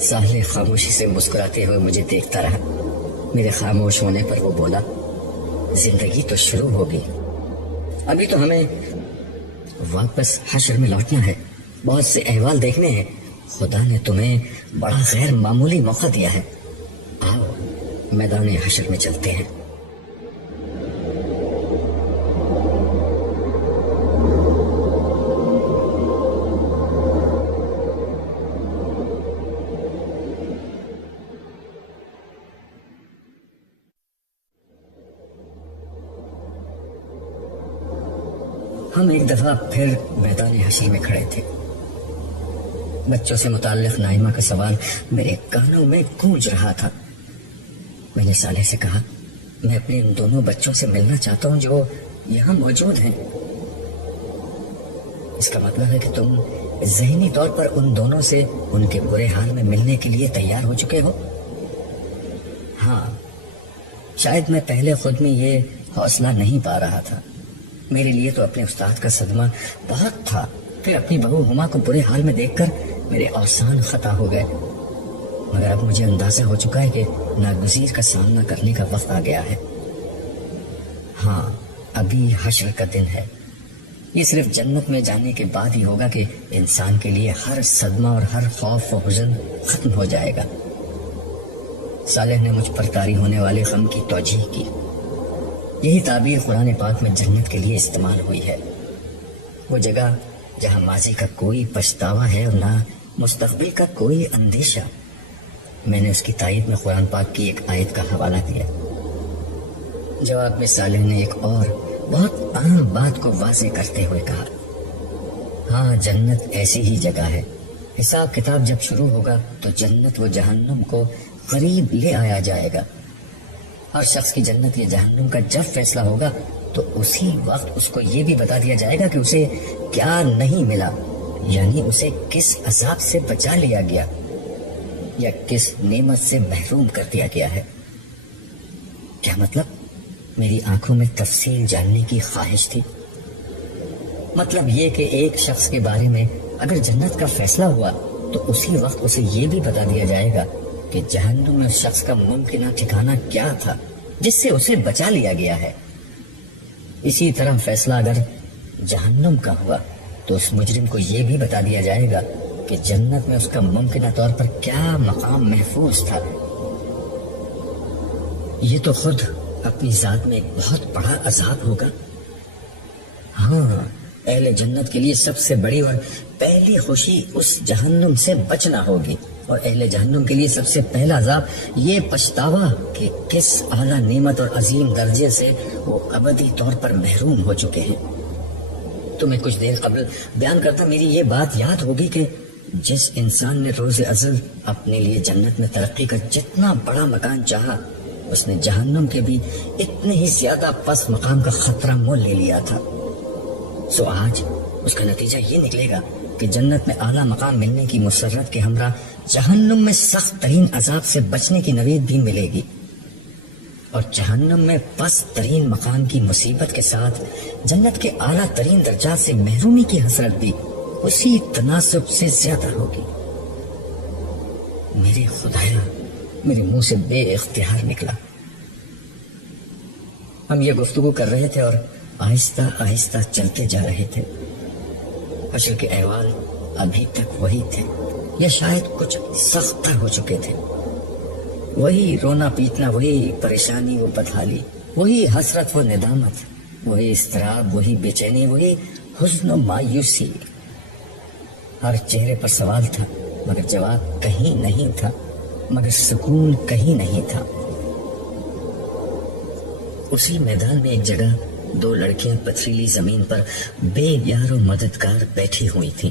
صالح خاموشی سے مسکراتے ہوئے مجھے دیکھتا رہا. میرے خاموش ہونے پر وہ بولا, زندگی تو شروع ہوگی, ابھی تو ہمیں واپس حشر میں لوٹنا ہے, بہت سے احوال دیکھنے ہیں. خدا نے تمہیں بڑا غیر معمولی موقع دیا ہے. آؤ میدان حشر میں چلتے ہیں. ہم ایک دفعہ پھر میدان حشر میں کھڑے تھے. بچوں سے متعلق نائمہ کا سوال میرے کانوں میں گونج رہا تھا. میں نے صالح سے کہا, میں اپنے ان دونوں بچوں سے ملنا چاہتا ہوں جو یہاں موجود ہیں. اس کا مطلب ہے کہ تم ذہنی طور پر ان دونوں سے ان کے برے حال میں ملنے کے لیے تیار ہو چکے ہو؟ ہاں, شاید میں پہلے خود میں یہ حوصلہ نہیں پا رہا تھا. میرے لیے تو اپنے استاد کا صدمہ بہت تھا, پھر اپنی بہو ہما کو برے حال میں دیکھ کر میرے اوسان خطا ہو گئے. مگر اب مجھے اندازہ ہو چکا ہے کہ ناگزیر کا سامنا کرنے کا وقت آ گیا ہے. ہاں, ابھی حشر کا دن ہے. یہ صرف جنت میں جانے کے بعد ہی ہوگا کہ انسان کے لیے ہر صدمہ اور ہر خوف و حزن ختم ہو جائے گا. صالح نے مجھ پر طاری ہونے والے غم کی توجیح کی. یہی تعبیر قرآن پاک میں جنت کے لیے استعمال ہوئی ہے, وہ جگہ جہاں ماضی کا کوئی پچھتاوا ہے اور نہ مستقبل کا کوئی اندیشہ. میں نے اس کی تائید میں قرآن پاک کی ایک آیت کا حوالہ دیا. جواب میں صالح نے ایک اور بہت عام بات کو واضح کرتے ہوئے کہا, ہاں جنت ایسی ہی جگہ ہے. حساب کتاب جب شروع ہوگا تو جنت و جہنم کو قریب لے آیا جائے گا. ہر شخص کی جنت یا جہنم کا جب فیصلہ ہوگا تو اسی وقت اس کو یہ بھی بتا دیا جائے گا کہ اسے کیا نہیں ملا, یعنی اسے کس عذاب سے بچا لیا گیا یا کس نعمت سے محروم کر دیا گیا ہے. کیا مطلب؟ میری آنکھوں میں تفصیل جاننے کی خواہش تھی. مطلب یہ کہ ایک شخص کے بارے میں اگر جنت کا فیصلہ ہوا تو اسی وقت اسے یہ بھی بتا دیا جائے گا کہ جہنم میں اس شخص کا ممکنہ ٹھکانہ کیا تھا جس سے اسے بچا لیا گیا ہے. اسی طرح فیصلہ اگر جہنم کا ہوا تو اس مجرم کو یہ بھی بتا دیا جائے گا کہ جنت میں اس کا ممکنہ طور پر کیا مقام محفوظ تھا. یہ تو خود اپنی ذات میں ایک بہت بڑا عذاب ہوگا. ہاں, اہل جنت کے لیے سب سے بڑی اور پہلی خوشی اس جہنم سے بچنا ہوگی, اور اہل جہنم کے لیے سب سے پہلا عذاب یہ پچھتاوا کہ کس اعلیٰ نعمت اور عظیم درجے سے وہ ابدی طور پر محروم ہو چکے ہیں. تمہیں کچھ دیر قبل بیان کرتا میری یہ بات یاد ہوگی کہ جس انسان نے روز ازل اپنے لیے جنت میں ترقی کا جتنا بڑا مکان چاہا, اس نے جہنم کے بھی اتنے ہی زیادہ پس مقام کا خطرہ مول لے لیا تھا. سو آج اس کا نتیجہ یہ نکلے گا کہ جنت میں اعلیٰ مقام ملنے کی مسرت کے ہمراہ جہنم میں سخت ترین عذاب سے بچنے کی نوید بھی ملے گی, اور جہنم میں پست ترین مقام کی مصیبت کے ساتھ جنت کے اعلیٰ ترین درجات سے محرومی کی حسرت بھی اسی تناسب سے زیادہ ہوگی. میرے خدایا, میرے منہ سے بے اختیار نکلا. ہم یہ گفتگو کر رہے تھے اور آہستہ آہستہ چلتے جا رہے تھے. حشر کے احوال ابھی تک وہی تھے یا شاید کچھ سختہ ہو چکے تھے. وہی رونا پیٹنا, وہی پریشانی و بدحالی, وہی حسرت و ندامت, وہی اضطراب, وہی بے چینی, وہی حزن و مایوسی. ہر چہرے پر سوال تھا مگر جواب کہیں نہیں تھا, مگر سکون کہیں نہیں تھا. اسی میدان میں ایک جگہ دو لڑکیاں پتھریلی زمین پر بے یار و مددگار بیٹھی ہوئی تھیں.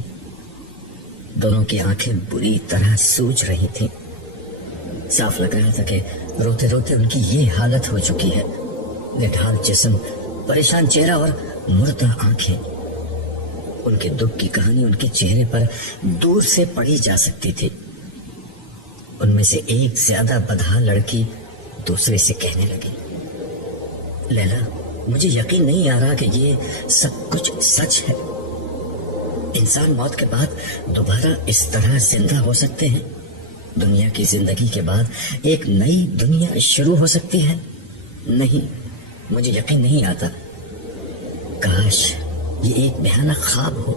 دونوں کی آنکھیں بری طرح سوج رہی تھیں. صاف لگ رہا تھا کہ روتے روتے ان کی یہ حالت ہو چکی ہے. نڈھال جسم, پریشان چہرہ اور مردہ آنکھیں. ان کے دکھ کی کہانی ان کے چہرے پر دور سے پڑھی جا سکتی تھی. ان میں سے ایک زیادہ بدحال لڑکی دوسرے سے کہنے لگی, لیلا, مجھے یقین نہیں آ رہا کہ یہ سب کچھ سچ ہے. انسان موت کے بعد دوبارہ اس طرح زندہ ہو سکتے ہیں؟ دنیا کی زندگی کے بعد ایک نئی دنیا شروع ہو سکتی ہے؟ نہیں، مجھے یقین نہیں آتا۔ کاش یہ ایک بھیانک خواب ہو،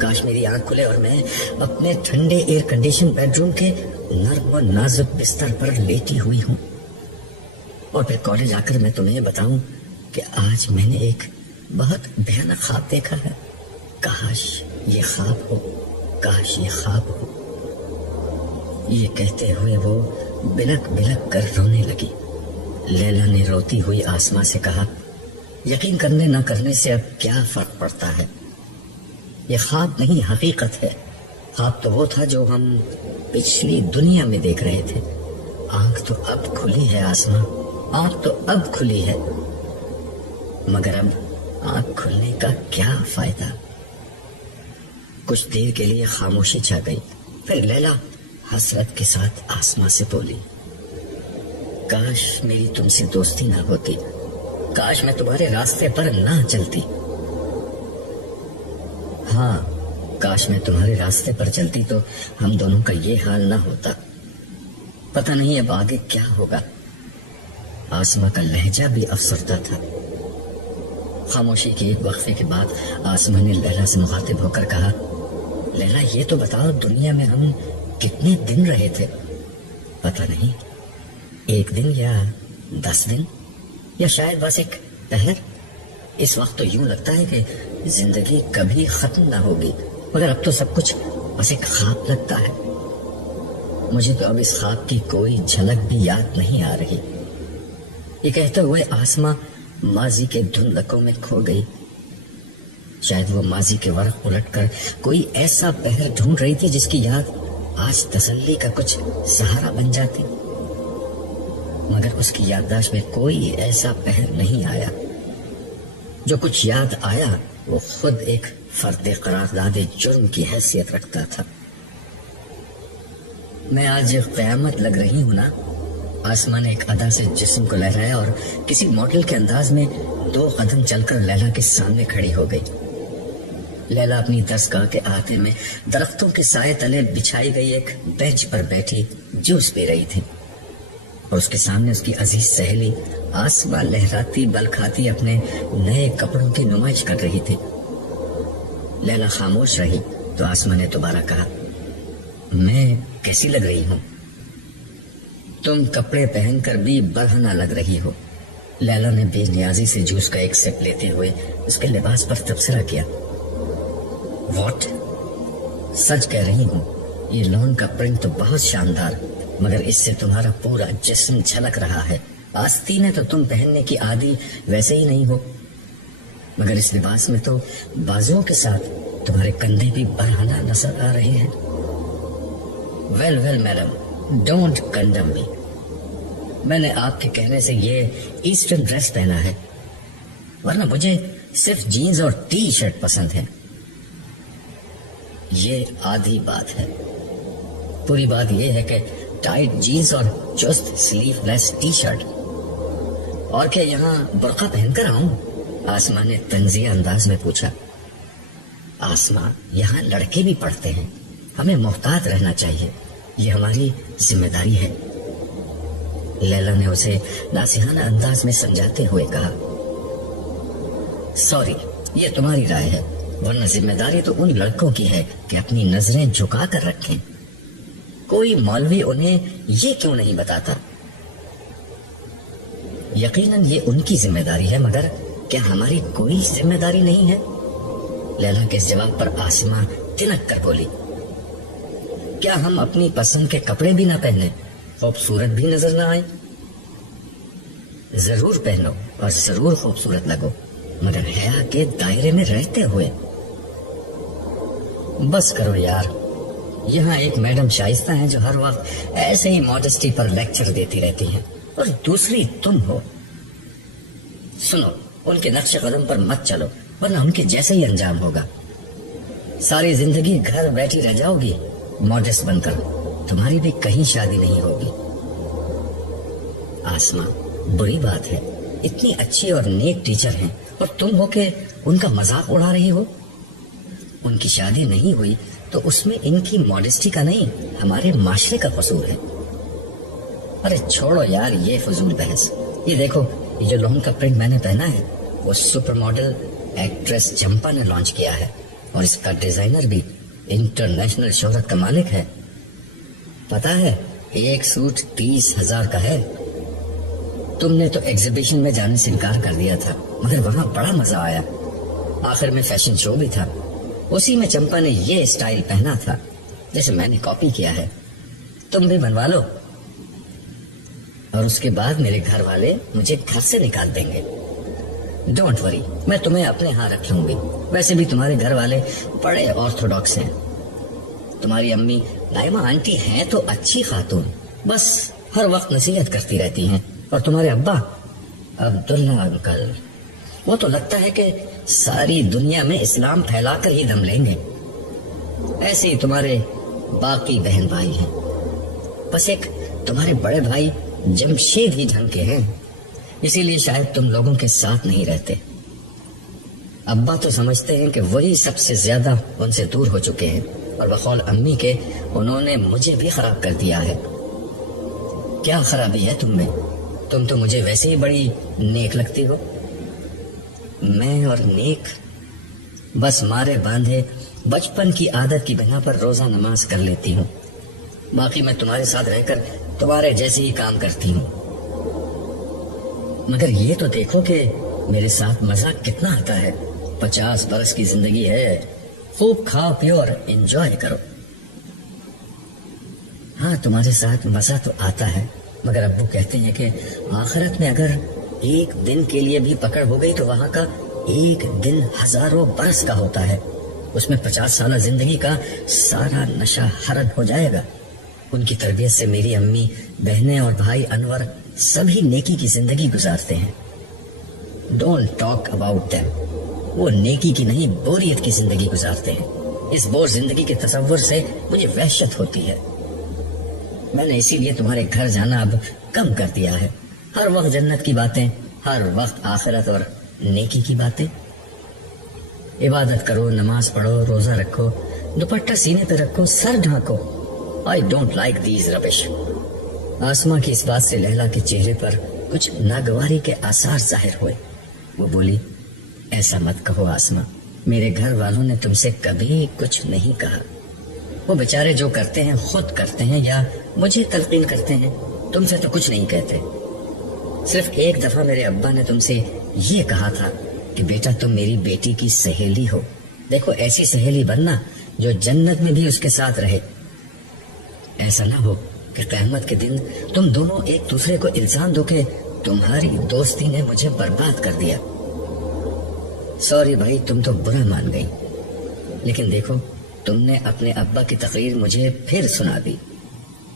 کاش میری آنکھ کھلے اور میں اپنے ٹھنڈے ایئر کنڈیشن بیڈ روم کے نرم و نازک بستر پر لیٹی ہوئی ہوں، اور پھر کالج آ کر میں تمہیں بتاؤں کہ آج میں نے ایک بہت بھیانک خواب دیکھا ہے۔ کاش یہ خواب ہو، کاش یہ خواب ہو۔ یہ کہتے ہوئے وہ بلک بلک کر رونے لگی۔ لیلا نے روتی ہوئی آسما سے کہا، یقین کرنے نہ کرنے سے اب کیا فرق پڑتا ہے؟ یہ خواب نہیں، حقیقت ہے۔ خواب تو وہ تھا جو ہم پچھلی دنیا میں دیکھ رہے تھے۔ آنکھ تو اب کھلی ہے آسما، آنکھ تو اب کھلی ہے، مگر اب آنکھ کھلنے کا کیا فائدہ؟ کچھ دیر کے لیے خاموشی چھا گئی، پھر لیلا حسرت کے ساتھ آسما سے بولی، کاش میری تم سے دوستی نہ ہوتی، کاش میں تمہارے راستے پر نہ چلتی۔ ہاں، کاش میں تمہارے راستے پر چلتی تو ہم دونوں کا یہ حال نہ ہوتا۔ پتہ نہیں اب آگے کیا ہوگا۔ آسما کا لہجہ بھی افسردہ تھا۔ خاموشی کے ایک وقفے کے بعد آسما نے لیلا سے مخاطب ہو کر کہا، لیلا یہ تو بتاؤ دنیا میں ہم کتنے دن رہے تھے؟ پتہ نہیں، 1 دن یا 10 دن یا شاید بس ایک پہر۔ اس وقت تو یوں لگتا ہے کہ زندگی کبھی ختم نہ ہوگی، مگر اب تو سب کچھ بس ایک خواب لگتا ہے۔ مجھے تو اب اس خواب کی کوئی جھلک بھی یاد نہیں آ رہی۔ یہ کہتے ہوئے آسما ماضی کے دھندلکوں میں کھو گئی۔ شاید وہ ماضی کے ورق الٹ کر کوئی ایسا پہر ڈھونڈ رہی تھی جس کی یاد آج تسلی کا کچھ سہارا بن جاتی، مگر اس کی یادداشت میں کوئی ایسا پہر نہیں آیا۔ جو کچھ یاد آیا وہ خود ایک فرد قرارداد جرم کی حیثیت رکھتا تھا۔ میں آج قیامت لگ رہی ہوں نا؟ آسما نے ایک ادا سے جسم کو لہرایا اور کسی ماڈل کے انداز میں 2 قدم چل کر لیلا کے سامنے کھڑی ہو گئی۔ لیلا اپنی درسگاہ کے احاطے میں درختوں کے سائے تلے بچھائی گئی ایک بینچ پر بیٹھی جوس پی رہی تھی، اور اس کے سامنے اس کی عزیز سہیلی آسما لہراتی بل کھاتی اپنے نئے کپڑوں کی نمائش کر رہی تھی۔ لیلا خاموش رہی تو آسما نے دوبارہ کہا، میں کیسی لگ رہی ہوں؟ تم کپڑے پہن کر بھی برہنہ لگ رہی ہو۔ لیلا نے بے نیازی سے جوس کا ایک سپ لیتے ہوئے اس کے لباس پر تبصرہ کیا۔ واٹ؟ سچ کہہ رہی ہوں، یہ لون کا پرنٹ تو بہت شاندار، مگر اس سے تمہارا پورا جسم جھلک رہا ہے۔ آستینیں تو تم پہننے کی عادی ویسے ہی نہیں ہو، مگر اس لباس میں تو بازوؤں کے ساتھ تمہارے کندھے بھی برہنہ نظر آ رہے ہیں۔ ویل میڈم، ڈونٹ کنڈم می۔ میں نے آپ کے کہنے سے یہ ایسٹرن ڈریس پہنا ہے، ورنہ مجھے صرف جینز اور ٹی شرٹ پسند ہے۔ یہ آدھی بات ہے، پوری بات یہ ہے کہ ٹائٹ جینز اور چست سلیو لیس ٹی شرٹ۔ اور کیا یہاں برقع پہن کر آؤں؟ آسما نے طنزیہ انداز میں پوچھا۔ آسما، یہاں لڑکے بھی پڑھتے ہیں، ہمیں محتاط رہنا چاہیے، یہ ہماری ذمہ داری ہے۔ لیلا نے اسے ناصحانہ انداز میں سمجھاتے ہوئے کہا، سوری، یہ تمہاری رائے ہے، ورنہ ذمہ داری تو ان لڑکوں کی ہے کہ اپنی نظریں جھکا کر رکھیں۔ کوئی مولوی انہیں یہ کیوں نہیں بتاتا؟ یقیناً یہ ان کی ذمہ داری ہے، مگر کیا ہماری کوئی ذمہ داری نہیں ہے؟ لیلا کے اس جواب پر آسما تنک کر بولی، کیا ہم اپنی پسند کے کپڑے بھی نہ پہنے، خوبصورت بھی نظر نہ آئے؟ ضرور پہنو اور ضرور خوبصورت لگو، مگر حیا کے دائرے میں رہتے ہوئے۔ بس کرو یار، یہاں ایک میڈم شائستہ ہیں جو ہر وقت ایسے ہی ماڈسٹی پر لیکچر دیتی رہتی ہیں، اور دوسری تم ہو۔ سنو، ان کے نقش قدم پر مت چلو، ورنہ ان کے جیسے ہی انجام ہوگا۔ ساری زندگی گھر بیٹھی رہ جاؤ گی ماڈسٹ بن کر، تمہاری بھی کہیں شادی نہیں ہوگی۔ آسما، بری بات ہے، اتنی اچھی اور نیک ٹیچر ہیں اور تم ہو کے ان کا مذاق اڑا رہی ہو۔ ان کی شادی نہیں ہوئی تو اس میں ان کی ماڈesty کا نہیں, ہمارے معاشرے کا قصور ہے. ارے چھوڑو یار یہ فضول بحث. یہ دیکھو, یہ جو لون کا پرنٹ میں نے پہنا ہے وہ سپر ماڈل ایکٹریس چمپا نے لانچ کیا ہے, اور اس کا ڈیزائنر بھی انٹرنیشنل شہرت کا مالک ہے. پتا ہے ایک سوٹ 30,000 کا ہے. تم نے تو ایگزیبیشن میں جانے سے انکار کر دیا تھا, مگر وہاں بڑا مزہ آیا. آخر میں فیشن شو بھی تھا, اسی میں چمپا نے یہ اسٹائل پہنا تھا جیسے میں نے کاپی کیا ہے. تم بھی بنوا لو, اور اس کے بعد میرے گھر والے مجھے گھر سے نکال دیں گے. ڈونٹ وری, میں تمہیں اپنے ہاں رکھ لوں گی. ویسے بھی تمہارے گھر والے بڑے آرتھوڈاکس ہیں. تمہاری امی نائمہ آنٹی ہیں تو اچھی خاتون, بس ہر وقت نصیحت کرتی رہتی ہیں. اور تمہارے ابا عبداللہ انکل, وہ تو لگتا ہے کہ ساری دنیا میں اسلام پھیلا کر ہی دم لیں گے. ایسے ہی تمہارے باقی بہن بھائی ہیں, بس ایک تمہارے بڑے بھائی جمشید ہی ڈھنگ کے ہیں, اسی لیے شاید تم لوگوں کے ساتھ نہیں رہتے. ابا تو سمجھتے ہیں کہ وہی سب سے زیادہ ان سے دور ہو چکے ہیں, اور بقول امی کے انہوں نے مجھے بھی خراب کر دیا ہے. کیا خرابی ہے تم میں؟ تم تو مجھے ویسے ہی بڑی نیک لگتی ہو. میں اور نیک؟ بس مارے باندھے بچپن کی عادت کی بنا پر روزہ نماز کر لیتی ہوں. باقی میں تمہارے ساتھ رہ کر تمہارے جیسے ہی کام کرتی ہوں. مگر یہ تو دیکھو کہ میرے ساتھ مزہ کتنا آتا ہے. 50 برس کی زندگی ہے, خوب کھاؤ پیو اور انجوائے کرو. ہاں تمہارے ساتھ مزہ تو آتا ہے, مگر ابو کہتے ہیں کہ آخرت میں اگر ایک دن کے لیے بھی پکڑ ہو گئی تو وہاں کا ایک دن ہزاروں برس کا ہوتا ہے. اس میں 50 سالہ زندگی کا سارا نشہ حرد ہو جائے گا. ان کی تربیت سے میری امی, بہنیں اور بھائی انور سبھی نیکی کی زندگی گزارتے ہیں. Don't talk about them. وہ نیکی کی نہیں بوریت کی زندگی گزارتے ہیں. اس بور زندگی کے تصور سے مجھے وحشت ہوتی ہے. میں نے اسی لیے تمہارے گھر جانا اب کم کر دیا ہے. ہر وقت جنت کی باتیں, ہر وقت آخرت اور نیکی کی باتیں. عبادت کرو, نماز پڑھو, روزہ رکھو, دوپٹہ سینے پہ رکھو, سر ڈھانکو. I don't like these rubbish. آسما کی اس بات سے لیلا کے چہرے پر کچھ ناگواری کے آثار ظاہر ہوئے. وہ بولی, ایسا مت کہو آسما, میرے گھر والوں نے تم سے کبھی کچھ نہیں کہا. وہ بیچارے جو کرتے ہیں خود کرتے ہیں یا مجھے تلقین کرتے ہیں, تم سے تو کچھ نہیں کہتے. صرف ایک دفعہ میرے ابا نے تم سے یہ کہا تھا کہ بیٹا تم میری بیٹی کی سہیلی ہو. دیکھو ایسی سہیلی بننا جو جنت میں بھی اس کے ساتھ رہے. ایسا نہ ہو کہ قیامت کے دن تم دونوں ایک دوسرے کو الزام دو کہ تمہاری دوستی نے مجھے برباد کر دیا. سوری بھائی, تم تو برا مان گئی, لیکن دیکھو تم نے اپنے ابا کی تقریر مجھے پھر سنا دی.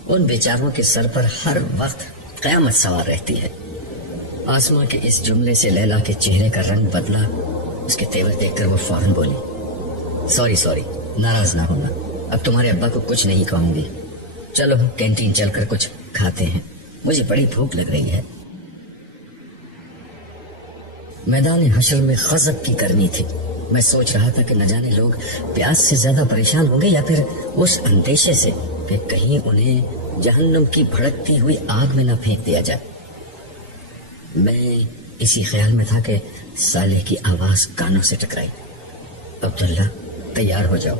ان بیچاروں کے سر پر ہر وقت قیامت سوار رہتی ہے. آسما کے اس جملے سے لیلا کے چہرے کا رنگ بدلا. اس کے تیور دیکھ کر وہ فوراً بولی, سوری, ناراض نہ ہونا, اب تمہارے ابا کو کچھ نہیں کہوں گی. چلو کینٹین چل کر کچھ کھاتے ہیں, مجھے بڑی بھوک لگ رہی ہے. میدان حشر میں غضب کی گرمی تھی. میں سوچ رہا تھا کہ نہ جانے لوگ پیاس سے زیادہ پریشان ہوں گے یا پھر اس اندیشے سے کہ کہیں انہیں جہنم کی بھڑکتی ہوئی آگ میں نہ پھینک دیا جائے. میں اسی خیال میں تھا کہ صالح کی آواز کانوں سے ٹکرائی. عبداللہ تیار ہو جاؤ,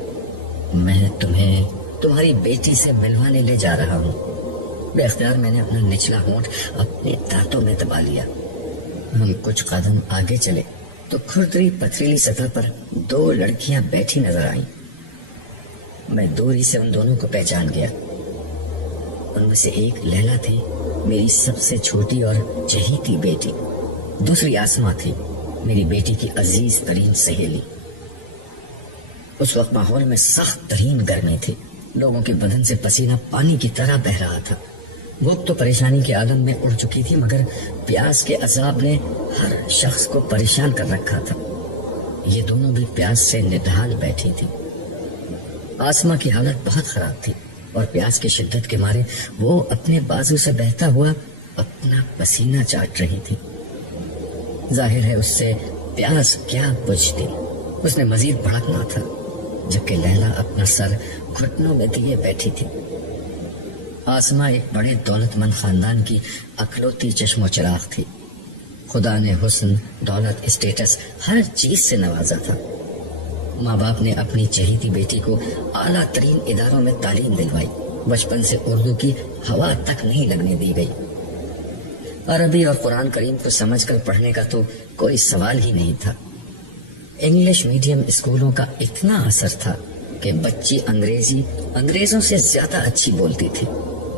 میں تمہیں تمہاری بیٹی سے ملوانے لے جا رہا ہوں. بے اختیار میں نے اپنا نچلا ہونٹ اپنے دانتوں میں دبا لیا. ہم کچھ قدم آگے چلے تو کھردری پتھریلی سطح پر 2 لڑکیاں بیٹھی نظر آئیں. میں دوری سے ان دونوں کو پہچان گیا. ان میں سے ایک لیلا تھی, میری سب سے چھوٹی اور چہیتی بیٹی. دوسری آسما تھی, میری بیٹی کی عزیز ترین سہیلی. اس وقت ماحول میں سخت ترین گرمی تھی. لوگوں کے بدن سے پسینہ پانی کی طرح بہ رہا تھا. بھوک تو پریشانی کے عالم میں اڑ چکی تھی, مگر پیاس کے عذاب نے ہر شخص کو پریشان کر رکھا تھا. یہ دونوں بھی پیاس سے نڈھال بیٹھی تھی. آسما کی حالت بہت خراب تھی اور پیاس کی شدت کے مارے وہ اپنے بازو سے بہتا ہوا اپنا پسینہ چاٹ رہی تھی. ظاہر ہے اس سے پیاس کیا بجھتی. اس نے مزید بھڑکنا تھا. جبکہ لیلا اپنا سر گھٹنوں میں دیے بیٹھی تھی۔ آسما ایک بڑے دولت مند خاندان کی اکلوتی چشم و چراغ تھی۔ خدا نے حسن، دولت، اسٹیٹس ہر چیز سے نوازا تھا۔ ماں باپ نے اپنی چہیتی بیٹی کو اعلیٰ ترین اداروں میں تعلیم دلوائی۔ بچپن سے اردو کی ہوا تک نہیں لگنے دی گئی۔ عربی اور قرآن کریم کو سمجھ کر پڑھنے کا تو کوئی سوال ہی نہیں تھا۔ انگلش میڈیم اسکولوں کا اتنا اثر تھا کہ بچی انگریزوں سے زیادہ اچھی بولتی تھی،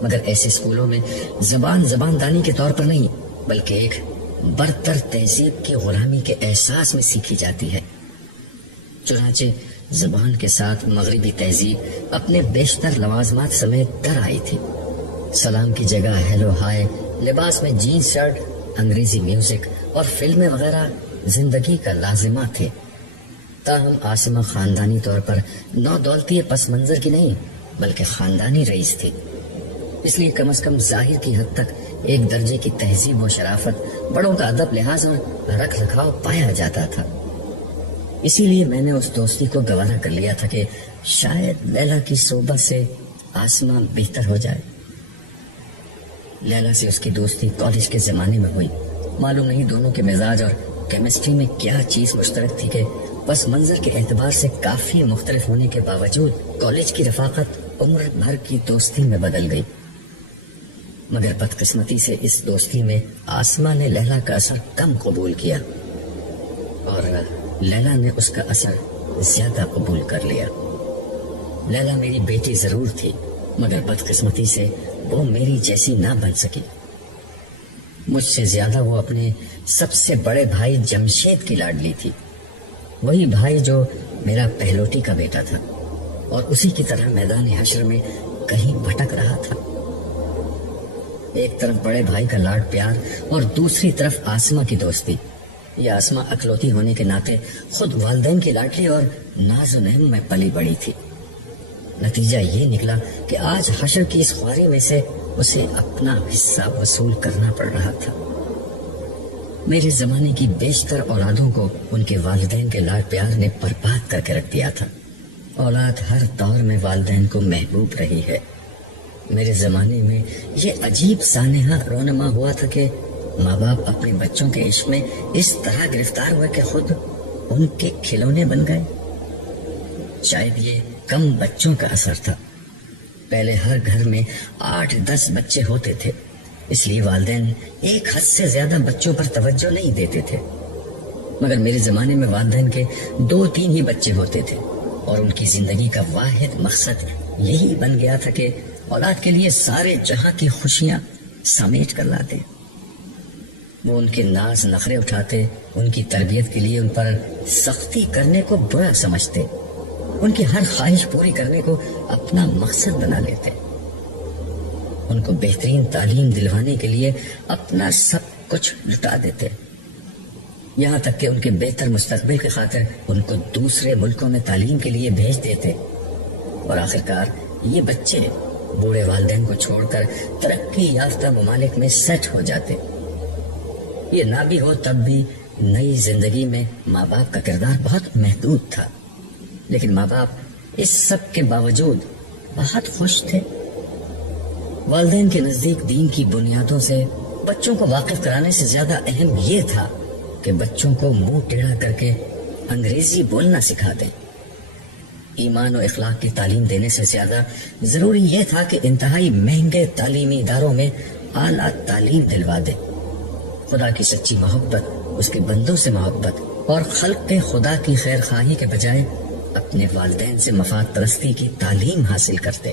مگر ایسے اسکولوں میں زبان دانی کے طور پر نہیں، بلکہ ایک برتر تہذیب کی غلامی کے احساس میں سیکھی جاتی ہے۔ چنانچہ زبان کے ساتھ مغربی تہذیب اپنے بیشتر لوازمات سمیت در آئی تھی۔ سلام کی جگہ ہیلو ہائے، لباس میں جینز شرٹ، انگریزی میوزک اور فلمیں وغیرہ زندگی کا لازمہ تھے۔ تاہم آسما خاندانی طور پر نو دولتی پس منظر کی نہیں بلکہ خاندانی رئیس تھی، اس لیے کم از کم ظاہر کی حد تک ایک درجے کی تہذیب و شرافت، بڑوں کا ادب، لحاظ اور رکھ رکھاؤ پایا جاتا تھا۔ اسی لیے میں نے اس دوستی کو گوارا کر لیا تھا کہ شاید لیلا کی صحبت سے آسما بہتر ہو جائے۔ لیلا سے اس کی دوستی کالج کے زمانے میں ہوئی۔ معلوم نہیں دونوں کے مزاج اور کیمسٹری میں کیا چیز مشترک تھی کہ پس منظر کے اعتبار سے کافی مختلف ہونے کے باوجود کالج کی رفاقت عمر بھر کی دوستی میں بدل گئی۔ مگر بدقسمتی سے اس دوستی میں آسما نے لیلا کا اثر کم قبول کیا اور لیلا نے اس کا اثر زیادہ قبول کر لیا۔ لیلا میری بیٹی ضرور تھی، مگر بدقسمتی سے وہ میری جیسی نہ بن سکی۔ مجھ سے زیادہ وہ اپنے سب سے بڑے بھائی جمشید کی لاڈلی تھی، وہی بھائی جو میرا پہلوٹی کا بیٹا تھا اور اسی کی طرح میدان حشر میں کہیں بھٹک رہا تھا۔ ایک طرف بڑے بھائی کا لاڈ پیار اور دوسری طرف آسما کی دوستی۔ یہ آسما اکلوتی ہونے کے ناطے خود والدین کی لاڈلی اور ناز و نعم میں پلی بڑی تھی۔ نتیجہ یہ نکلا کہ آج حشر کی اس خواری میں سے اسے اپنا حصہ وصول کرنا پڑ رہا تھا۔ میرے زمانے کی بیشتر اولادوں کو ان کے والدین کے لاڈ پیار نے برباد کر کے رکھ دیا تھا۔ اولاد ہر دور میں والدین کو محبوب رہی ہے۔ میرے زمانے میں یہ عجیب سانحہ رونما ہوا تھا کہ ماں باپ اپنے بچوں کے عشق میں اس طرح گرفتار ہوئے کہ خود ان کے کھلونے بن گئے۔ شاید یہ کم بچوں کا اثر تھا۔ پہلے ہر گھر میں 8-10 بچے ہوتے تھے، اس لیے والدین ایک حد سے زیادہ بچوں پر توجہ نہیں دیتے تھے۔ مگر میرے زمانے میں والدین کے 2-3 ہی بچے ہوتے تھے اور ان کی زندگی کا واحد مقصد یہی بن گیا تھا کہ اولاد کے لیے سارے جہاں کی خوشیاں سمیٹ کر لاتے۔ وہ ان کے ناز نخرے اٹھاتے، ان کی تربیت کے لیے ان پر سختی کرنے کو برا سمجھتے، ان کی ہر خواہش پوری کرنے کو اپنا مقصد بنا لیتے، ان کو بہترین تعلیم دلوانے کے لیے اپنا سب کچھ لٹا دیتے، یہاں تک کہ ان کے بہتر مستقبل کی خاطر ان کو دوسرے ملکوں میں تعلیم کے لیے بھیج دیتے، اور آخرکار یہ بچے بوڑھے والدین کو چھوڑ کر ترقی یافتہ ممالک میں سیٹ ہو جاتے۔ یہ نہ بھی ہو تب بھی نئی زندگی میں ماں باپ کا کردار بہت محدود تھا، لیکن ماں باپ اس سب کے باوجود بہت خوش تھے۔ والدین کے نزدیک دین کی بنیادوں سے بچوں کو واقف کرانے سے زیادہ اہم یہ تھا کہ بچوں کو منہ ٹیڑھا کر کے انگریزی بولنا سکھا دیں۔ ایمان و اخلاق کی تعلیم دینے سے زیادہ ضروری یہ تھا کہ انتہائی مہنگے تعلیمی اداروں میں اعلیٰ تعلیم دلوا دیں۔ خدا کی سچی محبت، اس کے بندوں سے محبت اور خلق خدا کی خیر خواہی کے بجائے اپنے والدین سے مفاد پرستی کی تعلیم حاصل کرتے۔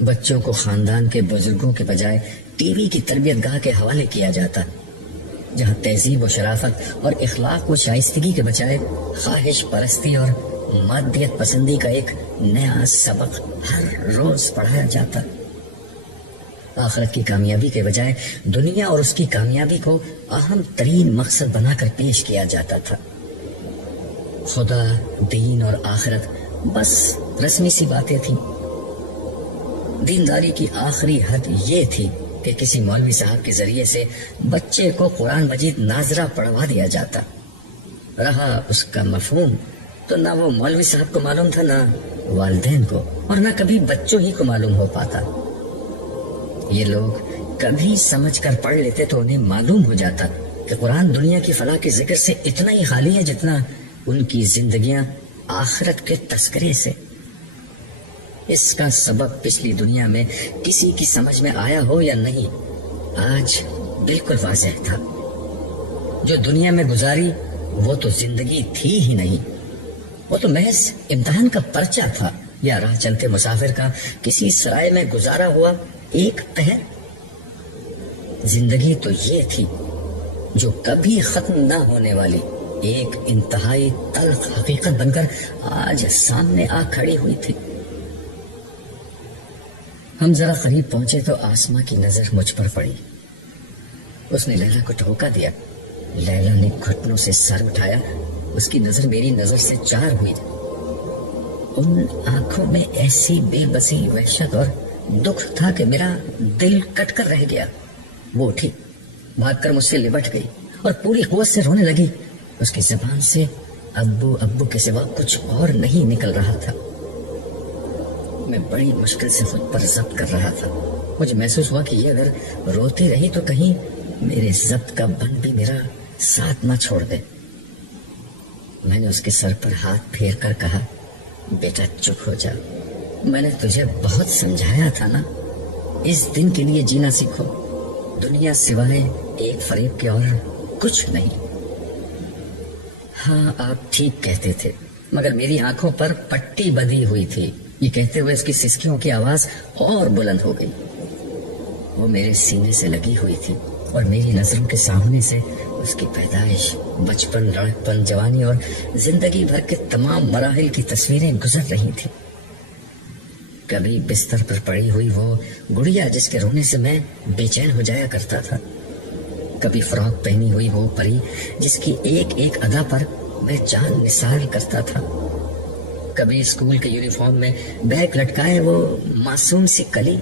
بچوں کو خاندان کے بزرگوں کے بجائے ٹی وی کی تربیت گاہ کے حوالے کیا جاتا، جہاں تہذیب و شرافت اور اخلاق و شائستگی کے بجائے خواہش پرستی اور مادیت پسندی کا ایک نیا سبق ہر روز پڑھایا جاتا۔ آخرت کی کامیابی کے بجائے دنیا اور اس کی کامیابی کو اہم ترین مقصد بنا کر پیش کیا جاتا تھا۔ خدا، دین اور آخرت بس رسمی سی باتیں تھیں۔ دینداری کی آخری حد یہ تھی کہ کسی مولوی صاحب کے ذریعے سے بچے کو قرآن مجید ناظرہ پڑھوا دیا جاتا، رہا اس کا مفہوم تو نہ وہ مولوی صاحب کو معلوم تھا، نہ والدین کو، اور نہ کبھی بچوں ہی کو معلوم ہو پاتا۔ یہ لوگ کبھی سمجھ کر پڑھ لیتے تو انہیں معلوم ہو جاتا کہ قرآن دنیا کی فلاح کے ذکر سے اتنا ہی خالی ہے جتنا ان کی زندگیاں آخرت کے تذکرے سے۔ اس کا سبب پچھلی دنیا میں کسی کی سمجھ میں آیا ہو یا نہیں، آج بالکل واضح تھا۔ جو دنیا میں گزاری وہ تو زندگی تھی ہی نہیں، وہ تو محض امتحان کا پرچہ تھا، یا راہ چلتے مسافر کا کسی سرائے میں گزارا ہوا ایک پہر۔ زندگی تو یہ تھی جو کبھی ختم نہ ہونے والی ایک انتہائی تلخ حقیقت بن کر آج سامنے آ کھڑی ہوئی تھی۔ ہم ذرا قریب پہنچے تو آسماں کی نظر مجھ پر پڑی۔ اس نے لیلا کو ٹھوکا دیا۔ لیلا نے گھٹنوں سے سر اٹھایا، اس کی نظر میری نظر سے چار ہوئی۔ ان آنکھوں میں ایسی بے بسی، وحشت اور دکھ تھا کہ میرا دل کٹ کر رہ گیا۔ وہ اٹھی، بھاگ کر مجھ سے لپٹ گئی اور پوری قوت سے رونے لگی۔ اس کی زبان سے ابو ابو کے سوا کچھ اور نہیں نکل رہا تھا۔ میں بڑی مشکل سے خود پر ضبط کر رہا تھا۔ مجھے محسوس ہوا کہ یہ اگر روتی رہی تو کہیں میرے ضبط کا بند بھی میرا ساتھ نہ چھوڑ دے۔ میں نے اس کے سر پر ہاتھ پھیر کر کہا، بیٹا چپ ہو جا، میں نے تجھے بہت سمجھایا تھا نا، اس دن کے لیے جینا سیکھو، دنیا سوائے ایک فریب کے اور کچھ نہیں۔ ہاں آپ ٹھیک کہتے تھے، مگر میری آنکھوں پر پٹی بندھی ہوئی تھی۔ یہ کہتے ہوئے اس کی سسکیوں کی آواز اور بلند ہو گئی۔ وہ میرے سینے سے لگی ہوئی تھی اور میری نظروں کے سامنے سے اس کی پیدائش، بچپن، لڑکپن، جوانی اور زندگی بھر کے تمام مراحل کی تصویریں گزر رہی تھی۔ کبھی بستر پر پڑی ہوئی وہ گڑیا جس کے رونے سے میں بے چین ہو جایا کرتا تھا، کبھی فراک پہنی ہوئی وہ پری جس کی ایک ایک ادا پر میں جان نثار کرتا تھا، کبھی اسکول کے یونیفارم میں بیگ لٹکائے وہ معصوم سی کلی،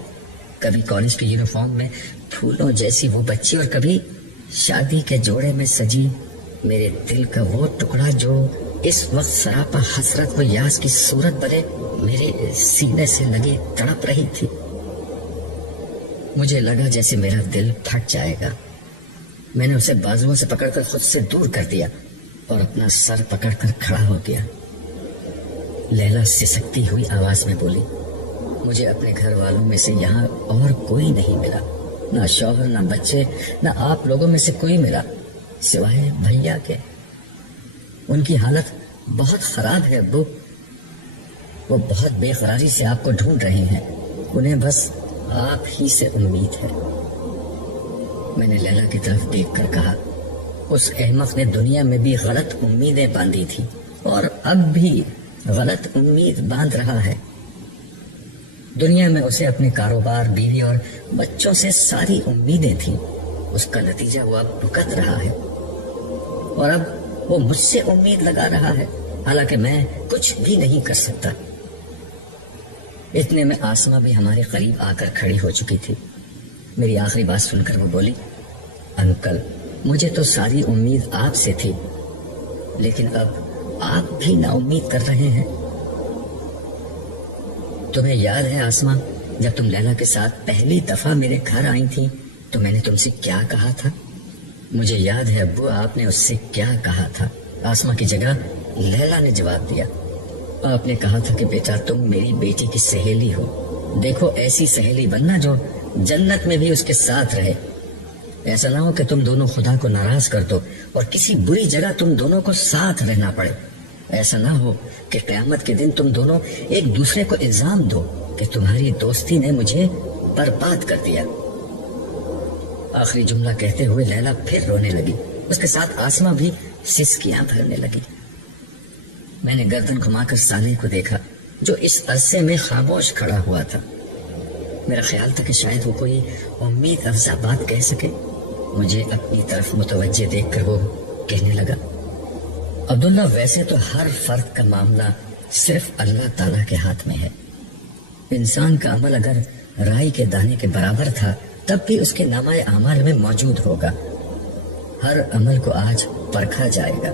کبھی کالج کے یونیفارم میں پھولوں جیسی وہ بچی، اور کبھی شادی کے جوڑے میں سجی میرے دل کا وہ ٹکڑا جو اس وقت سراپا حسرت و یاس کی صورت بنے میرے سینے سے لگی تڑپ رہی تھی۔ مجھے لگا جیسے میرا دل پھٹ جائے گا۔ میں نے اسے بازوؤں سے پکڑ کر خود سے دور کر دیا اور اپنا سر پکڑ کر کھڑا ہو گیا۔ لیلا سسکتی ہوئی آواز میں بولی، مجھے اپنے گھر والوں میں سے یہاں اور کوئی نہیں ملا، نہ شوہر، نہ بچے، نہ آپ لوگوں میں سے کوئی ملا سوائے بھیا کے۔ ان کی حالت بہت خراب ہے ابو، وہ بہت بے قراری سے آپ کو ڈھونڈ رہے ہیں، انہیں بس آپ ہی سے امید ہے۔ میں نے لیلا کی طرف دیکھ کر کہا، اس احمق نے دنیا میں بھی غلط امیدیں باندھی تھی اور اب بھی غلط امید باندھ رہا ہے۔ دنیا میں اسے اپنے کاروبار، بیوی اور بچوں سے ساری امیدیں تھیں، اس کا نتیجہ وہ اب بھگت رہا ہے، اور اب وہ مجھ سے امید لگا رہا ہے، حالانکہ میں کچھ بھی نہیں کر سکتا۔ اتنے میں آسماں بھی ہمارے قریب آ کر کھڑی ہو چکی تھی۔ میری آخری بات سن کر وہ بولی، انکل مجھے تو ساری امید آپ سے تھی، لیکن اب آپ بھی نا امید کر رہے ہیں۔ تمہیں یاد ہے آسماں، جب تم لیلا کے ساتھ پہلی دفعہ میرے گھر آئی تھی تو میں نے تم سے کیا کہا تھا؟ مجھے یاد ہے ابو، آپ نے اس سے کیا کہا تھا؟ آسماں کی جگہ لیلا نے جواب دیا۔ آپ نے کہا تھا کہ بیٹا تم میری بیٹی کی سہیلی ہو، دیکھو ایسی سہیلی بننا جو جنت میں بھی اس کے ساتھ رہے، ایسا نہ ہو کہ تم دونوں خدا کو ناراض کر دو اور کسی بری جگہ تم دونوں کو ساتھ رہنا پڑے، ایسا نہ ہو کہ قیامت کے دن تم دونوں ایک دوسرے کو الزام دو کہ تمہاری دوستی نے مجھے برباد کر دیا۔ آخری جملہ کہتے ہوئے لیلا پھر رونے لگی، اس کے ساتھ آسماں بھی سسکیاں بھرنے لگی۔ میں نے گردن گھما کر صالح کو دیکھا جو اس عرصے میں خاموش کھڑا ہوا تھا۔ میرا خیال تھا کہ شاید وہ کوئی امید افزا بات کہہ سکے۔ مجھے اپنی طرف متوجہ دیکھ کر وہ کہنے لگا، عبداللہ ویسے تو ہر فرد کا معاملہ صرف اللہ تعالیٰ کے ہاتھ میں ہے۔ انسان کا عمل اگر رائی کے دانے کے برابر تھا تب بھی اس کے نامہ اعمال میں موجود ہوگا۔ ہر عمل کو آج پرکھا جائے گا،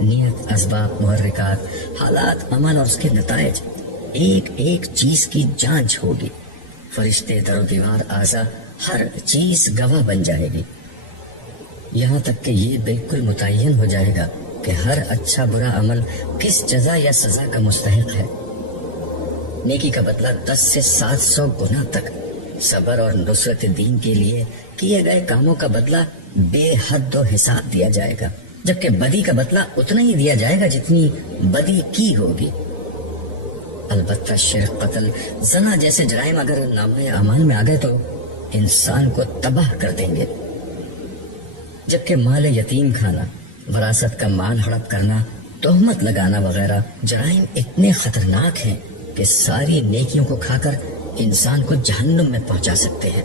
نیت، اسباب، محرکات، حالات، عمل اور اس کے نتائج، ایک ایک چیز کی جانچ ہوگی. فرشتے، در و دیوار، اعضا، ہر چیز گواہ بن جائے گی. یہاں تک کہ یہ بالکل متعین ہو جائے گا کہ ہر اچھا برا عمل کس جزا یا سزا کا مستحق ہے. نیکی کا بدلہ 10 سے 700 گنا تک، صبر اور نصرت دین کے لیے کیے گئے کاموں کا بدلہ بے حد و حساب دیا جائے گا، جبکہ بدی کا بدلہ اتنا ہی دیا جائے گا جتنی بدی کی ہوگی. البتہ شرک، قتل، زنا جیسے جرائم اگر نامہ اعمال میں آ گئے تو انسان کو تباہ کر دیں گے، جبکہ مال یتیم کھانا، وراثت کا مال ہڑپ کرنا، تہمت لگانا وغیرہ جرائم اتنے خطرناک ہیں کہ ساری نیکیوں کو کھا کر انسان کو جہنم میں پہنچا سکتے ہیں.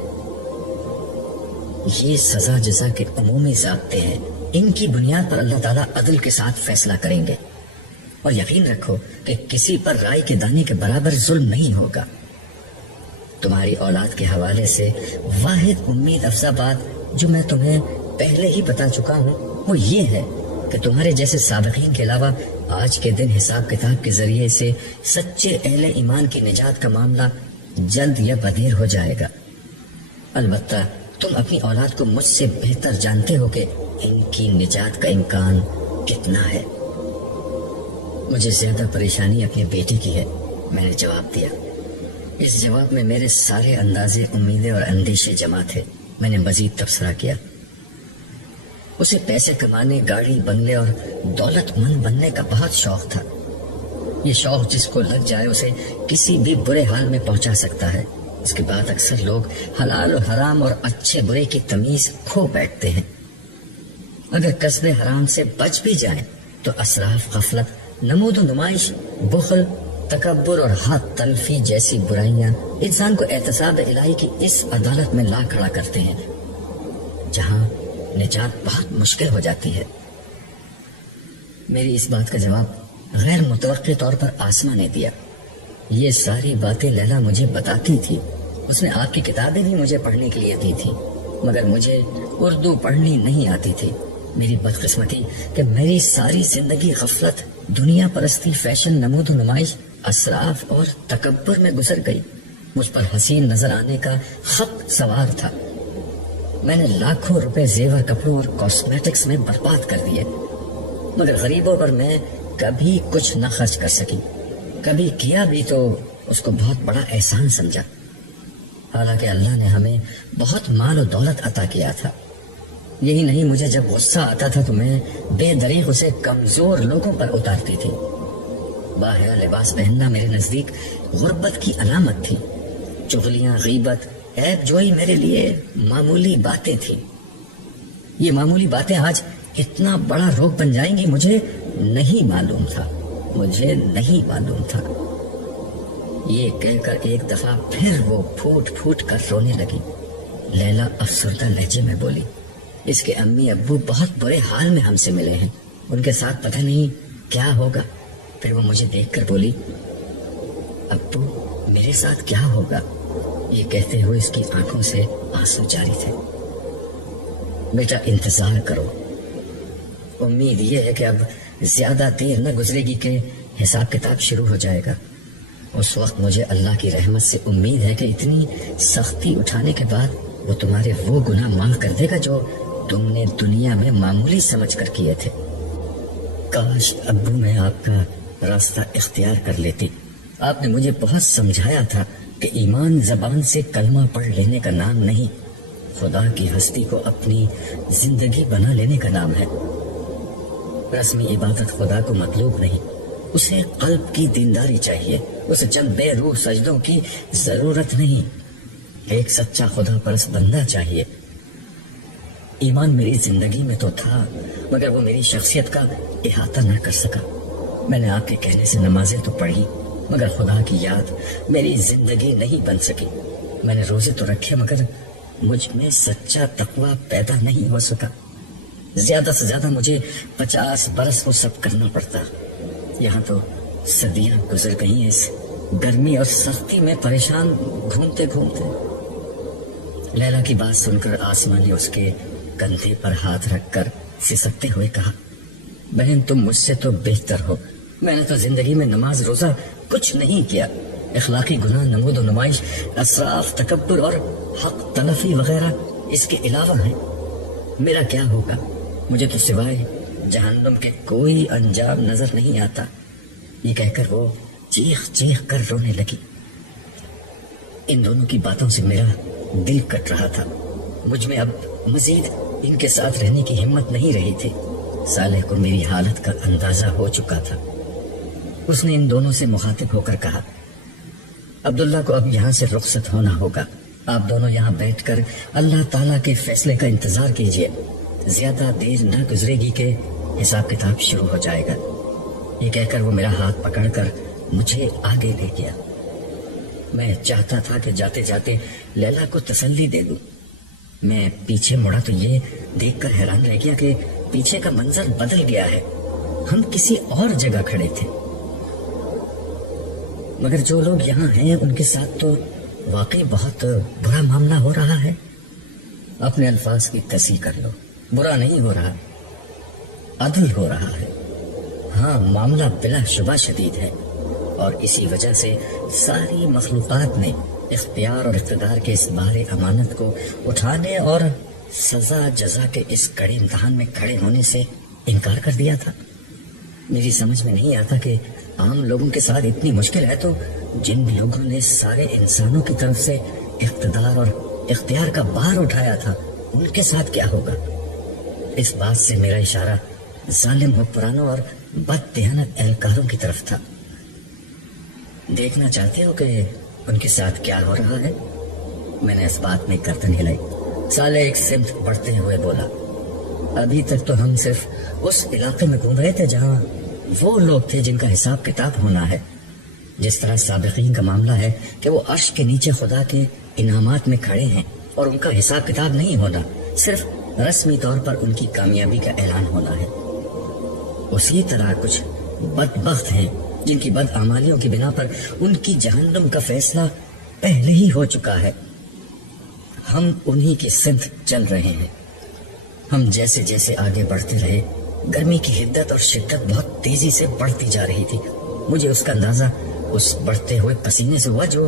یہ سزا جزا کے عمومی ضابطے ہیں، ان کی بنیاد پر اللہ تعالیٰ عدل کے ساتھ فیصلہ کریں گے. اور یقین رکھو کہ کسی پر رائے کے دانے کے برابر ظلم نہیں ہوگا. تمہاری اولاد کے حوالے سے واحد امید افزا بات جو میں تمہیں پہلے ہی بتا چکا ہوں وہ یہ ہے کہ تمہارے جیسے سابقین کے علاوہ آج کے دن حساب کتاب کے ذریعے سے سچے اہل ایمان کی نجات کا معاملہ جلد یا بدیر ہو جائے گا. البتہ تم اپنی اولاد کو مجھ سے بہتر جانتے ہو کہ ان کی نجات کا امکان کتنا ہے. مجھے زیادہ پریشانی اپنے بیٹے کی ہے، میں نے جواب دیا. اس جواب میں میرے سارے اندازے، امیدیں اور اندیشے جمع تھے. میں نے مزید تبصرہ کیا. اسے پیسے کمانے، گاڑی، بنگلے اور دولت مند بننے کا بہت شوق تھا. یہ شوق جس کو لگ جائے اسے کسی بھی برے حال میں پہنچا سکتا ہے. اس کے بعد اکثر لوگ حلال و حرام اور اچھے برے کی تمیز کھو بیٹھتے ہیں. اگر قصد حرام سے بچ بھی جائیں تو اسراف، غفلت، نمود و نمائش، بخل، تکبر اور ہاتھ تلفی جیسی برائیاں انسان کو احتساب الہی کی اس عدالت میں لا کھڑا کرتے ہیں جہاں نجات بہت مشکل ہو جاتی ہے. میری اس بات کا جواب غیر متوقع طور پر آسمہ نے دیا. یہ ساری باتیں لیلا مجھے بتاتی تھی. اس نے آپ کی کتابیں بھی مجھے پڑھنے کے لیے دی تھی، مگر مجھے اردو پڑھنی نہیں آتی تھی. میری بدقسمتی کہ میری ساری زندگی غفلت، دنیا پرستی، فیشن، نمود و نمائش، اسراف اور تکبر میں گزر گئی. مجھ پر حسین نظر آنے کا خط سوار تھا. میں نے لاکھوں روپے زیور، کپڑوں اور کاسمیٹکس میں برباد کر دیے، مگر غریبوں پر میں کبھی کچھ نہ خرچ کر سکی. کبھی کیا بھی تو اس کو بہت بڑا احسان سمجھا، حالانکہ اللہ نے ہمیں بہت مال و دولت عطا کیا تھا. یہی نہیں، مجھے جب غصہ آتا تھا تو میں بے دریغ اسے کمزور لوگوں پر اتارتی تھی. باہر لباس پہننا میرے نزدیک غربت کی علامت تھی. چغلیاں، غیبت، عیب جوئی میرے لیے معمولی باتیں تھیں. یہ معمولی باتیں آج اتنا بڑا روگ بن جائیں گی مجھے نہیں معلوم تھا. یہ کہہ کر ایک دفعہ پھر وہ پھوٹ پھوٹ کر رونے لگی. لیلا افسردہ لہجے میں بولی، اس کے امی ابو بہت برے حال میں ہم سے ملے ہیں، ان کے ساتھ پتہ نہیں کیا ہوگا. پھر وہ مجھے دیکھ کر بولی، ابو میرے ساتھ کیا ہوگا؟ یہ کہتے ہوئے اس کی آنکھوں سے آنسو جاری تھے. بیٹا انتظار کرو، امید یہ ہے کہ اب زیادہ دیر نہ گزرے گی کہ حساب کتاب شروع ہو جائے گا. اس وقت مجھے اللہ کی رحمت سے امید ہے کہ اتنی سختی اٹھانے کے بعد وہ تمہارے وہ گناہ معاف کر دے گا جو تم نے دنیا میں معمولی سمجھ کر کیے تھے. کاش ابو میں آپ کا راستہ اختیار کر لیتی. آپ نے مجھے بہت سمجھایا تھا کہ ایمان زبان سے کلمہ پڑھ لینے کا نام نہیں، خدا کی ہستی کو اپنی زندگی بنا لینے کا نام ہے. رسمی عبادت خدا کو مطلوب نہیں، اسے قلب کی دینداری چاہیے. اسے چند بے روح سجدوں کی ضرورت نہیں، ایک سچا خدا پرست بندہ چاہیے. ایمان میری زندگی میں تو تھا مگر وہ میری شخصیت کا احاطہ نہ کر سکا. میں نے آپ کے کہنے سے نمازیں تو پڑھی مگر خدا کی یاد میری زندگی نہیں بن سکی. میں نے روزے تو رکھے مگر مجھ میں سچا تقوی پیدا نہیں ہو سکا. زیادہ سے زیادہ مجھے 50 برس وہ سب کرنا پڑتا. یہاں تو صدیاں گزر گئی ہیں اس گرمی اور سختی میں پریشان گھومتے گھومتے. لیلا کی بات سن کر آسماں نے اس کے کندھے پر ہاتھ رکھ کر سسکتے ہوئے کہا، بہن تم مجھ سے تو بہتر ہو، میں نے تو زندگی میں نماز روزہ کچھ نہیں کیا، اخلاقی گناہ، نمود و نمائش، اسراف، تکبر اور حق تلفی وغیرہ اس کے علاوہ ہیں۔ میرا کیا ہوگا؟ مجھے تو سوائے جہنم کے کوئی انجام نظر نہیں آتا۔ یہ کہہ کر وہ چیخ چیخ کر رونے لگی۔ ان دونوں کی باتوں سے میرا دل کٹ رہا تھا، مجھ میں اب مزید ان کے ساتھ رہنے کی ہمت نہیں رہی تھی۔ صالح کو میری حالت کا اندازہ ہو چکا تھا۔ اس نے ان دونوں سے مخاطب ہو کر کہا، عبداللہ کو اب یہاں سے رخصت ہونا ہوگا، آپ دونوں یہاں بیٹھ کر اللہ تعالیٰ کے فیصلے کا انتظار کیجیے، زیادہ دیر نہ گزرے گی کہ حساب کتاب شروع ہو جائے گا۔ یہ کہہ کر وہ میرا ہاتھ پکڑ کر مجھے آگے لے گیا۔ میں چاہتا تھا کہ جاتے جاتے لیلا کو تسلی دے دوں۔ میں پیچھے مڑا تو یہ دیکھ کر حیران رہ گیا کہ پیچھے کا منظر بدل گیا ہے، ہم کسی اور جگہ کھڑے تھے۔ مگر جو لوگ یہاں ہیں ان کے ساتھ تو واقعی بہت برا معاملہ ہو رہا ہے۔ اپنے الفاظ کی تصحیح کر لو، برا نہیں ہو رہا، عدل ہو رہا ہے۔ ہاں، معاملہ بلا شبہ شدید ہے، اور اسی وجہ سے ساری مخلوقات نے اختیار اور اقتدار کے اس بار امانت کو اٹھانے اور سزا جزا کے اس کڑے امتحان میں کھڑے ہونے سے انکار کر دیا تھا۔ میری سمجھ میں نہیں آتا کہ عام لوگوں کے ساتھ اتنی مشکل ہے تو جن لوگوں نے سارے انسانوں کی طرف سے اقتدار اور اختیار کا بار اٹھایا تھا ان کے ساتھ کیا ہوگا۔ اس بات سے میرا اشارہ ظالم حکمرانوں اور بد دیانت اہلکاروں کی طرف تھا۔ دیکھنا چاہتے ہو کہ ان کے ساتھ کیا ہو رہا ہے؟ میں نے اس بات میں گردن ہلائی۔ صالح ایک سمت بڑھتے ہوئے بولا، ابھی تک تو ہم صرف اس علاقے میں گھوم رہے تھے جہاں وہ لوگ تھے جن کا حساب کتاب ہونا ہے۔ جس طرح سابقین کا معاملہ ہے کہ وہ عرش کے نیچے خدا کے انعامات میں کھڑے ہیں اور ان کا حساب کتاب نہیں ہونا، صرف رسمی طور پر ان کی کامیابی کا اعلان ہونا ہے، اسی طرح کچھ بدبخت ہیں جن کی بدعمالیوں کی بنا پر ان کی جہنم کا فیصلہ پہلے ہی ہو چکا ہے۔ ہم انہی کی سمت چل رہے ہیں۔ ہم جیسے جیسے آگے بڑھتے رہے، گرمی کی حدت اور شدت بہت تیزی سے بڑھتی جا رہی تھی۔ مجھے اس کا اندازہ اس بڑھتے ہوئے پسینے سے ہوا جو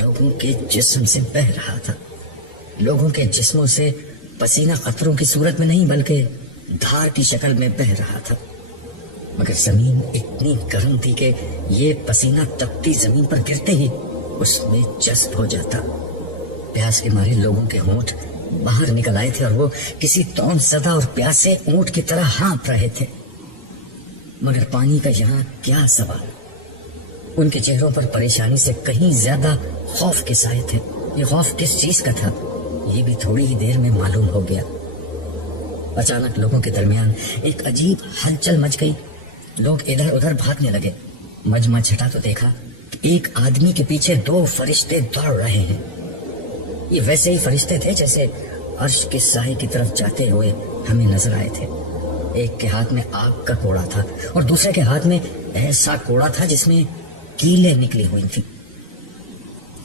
لوگوں کے جسم سے بہہ رہا تھا۔ لوگوں کے جسموں سے پسینہ قطروں کی صورت میں نہیں بلکہ دھار کی شکل میں بہہ رہا تھا، مگر زمین اتنی گرم تھی کہ یہ پسینہ تپتی زمین پر گرتے ہی اس میں جذب ہو جاتا۔ پیاس کے مارے لوگوں کے ہونٹ باہر نکل آئے تھے اور وہ کسی طعن زدہ اور پیاسے اونٹ کی طرح ہانپ رہے تھے۔ مگر پانی کا یہاں کیا سوال؟ ان کے چہروں پر پریشانی سے کہیں زیادہ خوف کے سائے تھے۔ یہ خوف کس چیز کا تھا یہ بھی تھوڑی ہی دیر میں معلوم ہو گیا۔ اچانک لوگوں کے درمیان ایک عجیب ہلچل مچ گئی، لوگ ادھر ادھر بھاگنے لگے۔ مجمع چھٹا تو دیکھا کہ ایک آدمی کے پیچھے دو فرشتے دوڑ رہے ہیں۔ یہ ویسے ہی فرشتے تھے جیسے عرش کے سائے کی طرف جاتے ہوئے ہمیں نظر آئے تھے۔ ایک کے ہاتھ میں آگ کا کوڑا تھا اور دوسرے کے ہاتھ میں ایسا کوڑا تھا جس میں کیلیں نکلی ہوئی تھی۔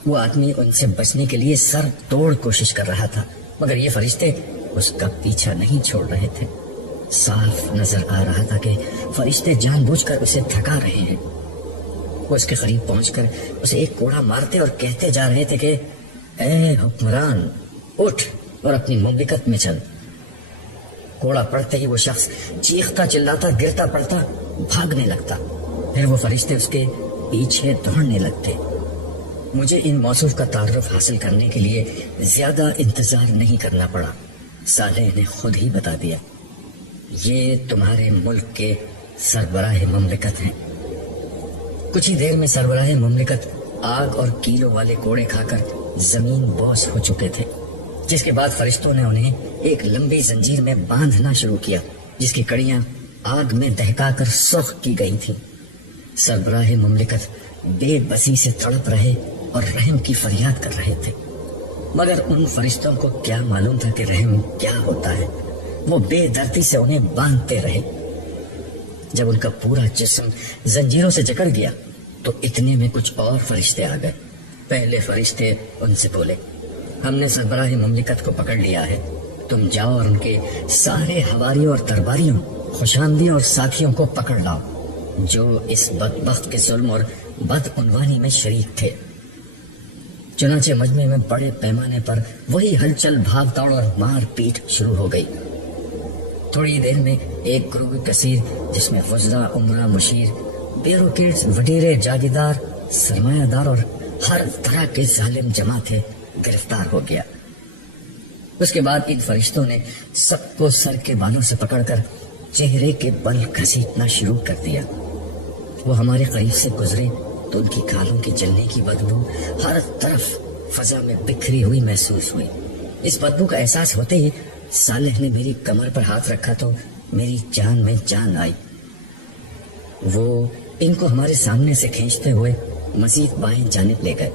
وہ آدمی ان سے بچنے کے لیے سر توڑ کوشش کر رہا تھا، مگر یہ فرشتے اس کا پیچھا نہیں چھوڑ رہے تھے۔ صاف نظر آ رہا تھا کہ فرشتے جان بوجھ کر اسے تھکا رہے ہیں۔ وہ اس کے قریب پہنچ کر اسے ایک کوڑا مارتے اور کہتے جا رہے تھے کہ اے حکمران، اٹھ اور اپنی مملکت میں چل۔ کوڑا پڑتے ہی وہ شخص چیختا چلاتا گرتا پڑتا بھاگنے لگتا، پھر وہ فرشتے اس کے پیچھے دوڑنے لگتے۔ مجھے ان موصوف کا تعارف حاصل کرنے کے لیے زیادہ انتظار نہیں کرنا پڑا۔ صالح نے خود ہی بتا دیا، یہ تمہارے ملک کے سربراہ مملکت ہیں۔ کچھ ہی دیر میں سربراہ مملکت آگ اور کیلوں والے کوڑے کھا کر زمین بوس ہو چکے تھے، جس کے بعد فرشتوں نے انہیں ایک لمبی زنجیر میں باندھنا شروع کیا جس کی کڑیاں آگ میں دہکا کر سرخ کی گئی تھیں۔ سربراہ مملکت بے بسی سے تڑپ رہے اور رحم کی فریاد کر رہے تھے، مگر ان فرشتوں کو کیا معلوم تھا کہ رحم کیا ہوتا ہے۔ وہ بے دردی سے انہیں باندھتے رہے۔ جب ان کا پورا جسم زنجیروں سے جکڑ گیا تو اتنے میں کچھ اور فرشتے آ گئے۔ پہلے فرشتے ان سے بولے، ہم نے سربراہ مملکت کو پکڑ لیا ہے، تم جاؤ اور ان کے سارے حواریوں اور درباریوں خوشامدی اور ساتھیوں کو پکڑ لاؤ جو اس بدبخت کے ظلم اور بدعنوانی میں شریک تھے۔ چنانچہ مجمع میں بڑے پیمانے پر وہی ہلچل، بھاگ دوڑ اور مار پیٹ شروع ہو گئی۔ تھوڑی دیر میں ایک گروہ کثیر جس میں وزراء، عمرا، مشیر، بیوروکریٹس، وڈیرے، جاگیردار، سرمایہ دار اور ہر طرح کے ظالم جمع تھے، گرفتار ہو گیا۔ اس کے بعد ان فرشتوں نے سب کو سر کے بالوں سے پکڑ کر چہرے کے بل گھسیٹنا شروع کر دیا۔ وہ ہمارے قریب سے گزرے تو ان کی کھالوں کی جلنے کی بدبو ہر طرف فضا میں بکھری ہوئی محسوس ہوئی۔ اس بدبو کا احساس ہوتے ہی صالح نے میری کمر پر ہاتھ رکھا تو میری جان میں جان آئی۔ وہ ان کو ہمارے سامنے سے کھینچتے ہوئے مزید بائیں جانب لے گئے۔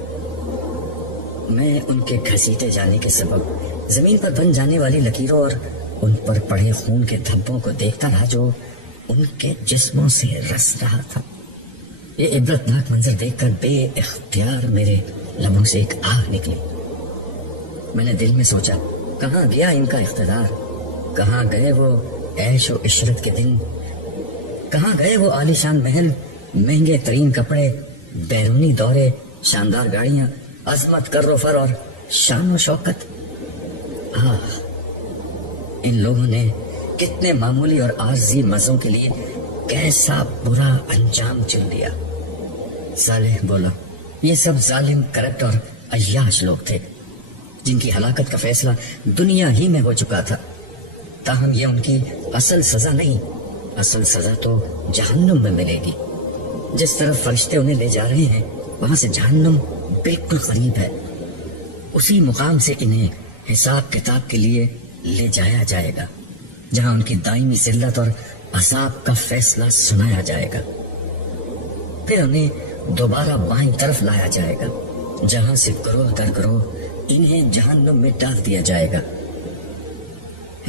میں ان کے گھسیٹے جانے کے سبب زمین پر بن جانے والی لکیروں اور ان پر پڑے خون کے دھبوں کو دیکھتا رہا جو ان کے جسموں سے رس رہا تھا۔ یہ عبرتناک منظر دیکھ کر بے اختیار میرے لبوں سے ایک آہ نکلی۔ میں نے دل میں سوچا، کہاں گیا ان کا اقتدار؟ کہاں گئے وہ عیش و عشرت کے دن؟ کہاں گئے وہ عالیشان محل، مہنگے ترین کپڑے، بیرونی دورے، شاندار گاڑیاں، عظمت، کر و فر اور شان و شوکت؟ ان لوگوں نے کتنے معمولی اور عارضی مزوں کے لیے کیسا برا انجام چن لیا۔ صالح بولا، یہ سب ظالم، کرپٹ اور عیاش لوگ تھے جن کی ہلاکت کا فیصلہ دنیا ہی میں ہو چکا تھا۔ تاہم یہ ان کی اصل سزا نہیں، اصل سزا تو جہنم میں ملے گی۔ جس طرف فرشتے انہیں لے جا رہے ہیں وہاں سے جہنم بالکل قریب ہے۔ اسی مقام سے انہیں حساب کتاب کے لیے لے جایا جائے گا، جہاں ان کی دائمی ذلت اور عذاب کا فیصلہ سنایا جائے گا۔ پھر انہیں دوبارہ بائیں طرف لایا جائے گا، جہاں سے گروہ در گروہ انہیں جہنم میں ڈال دیا جائے گا۔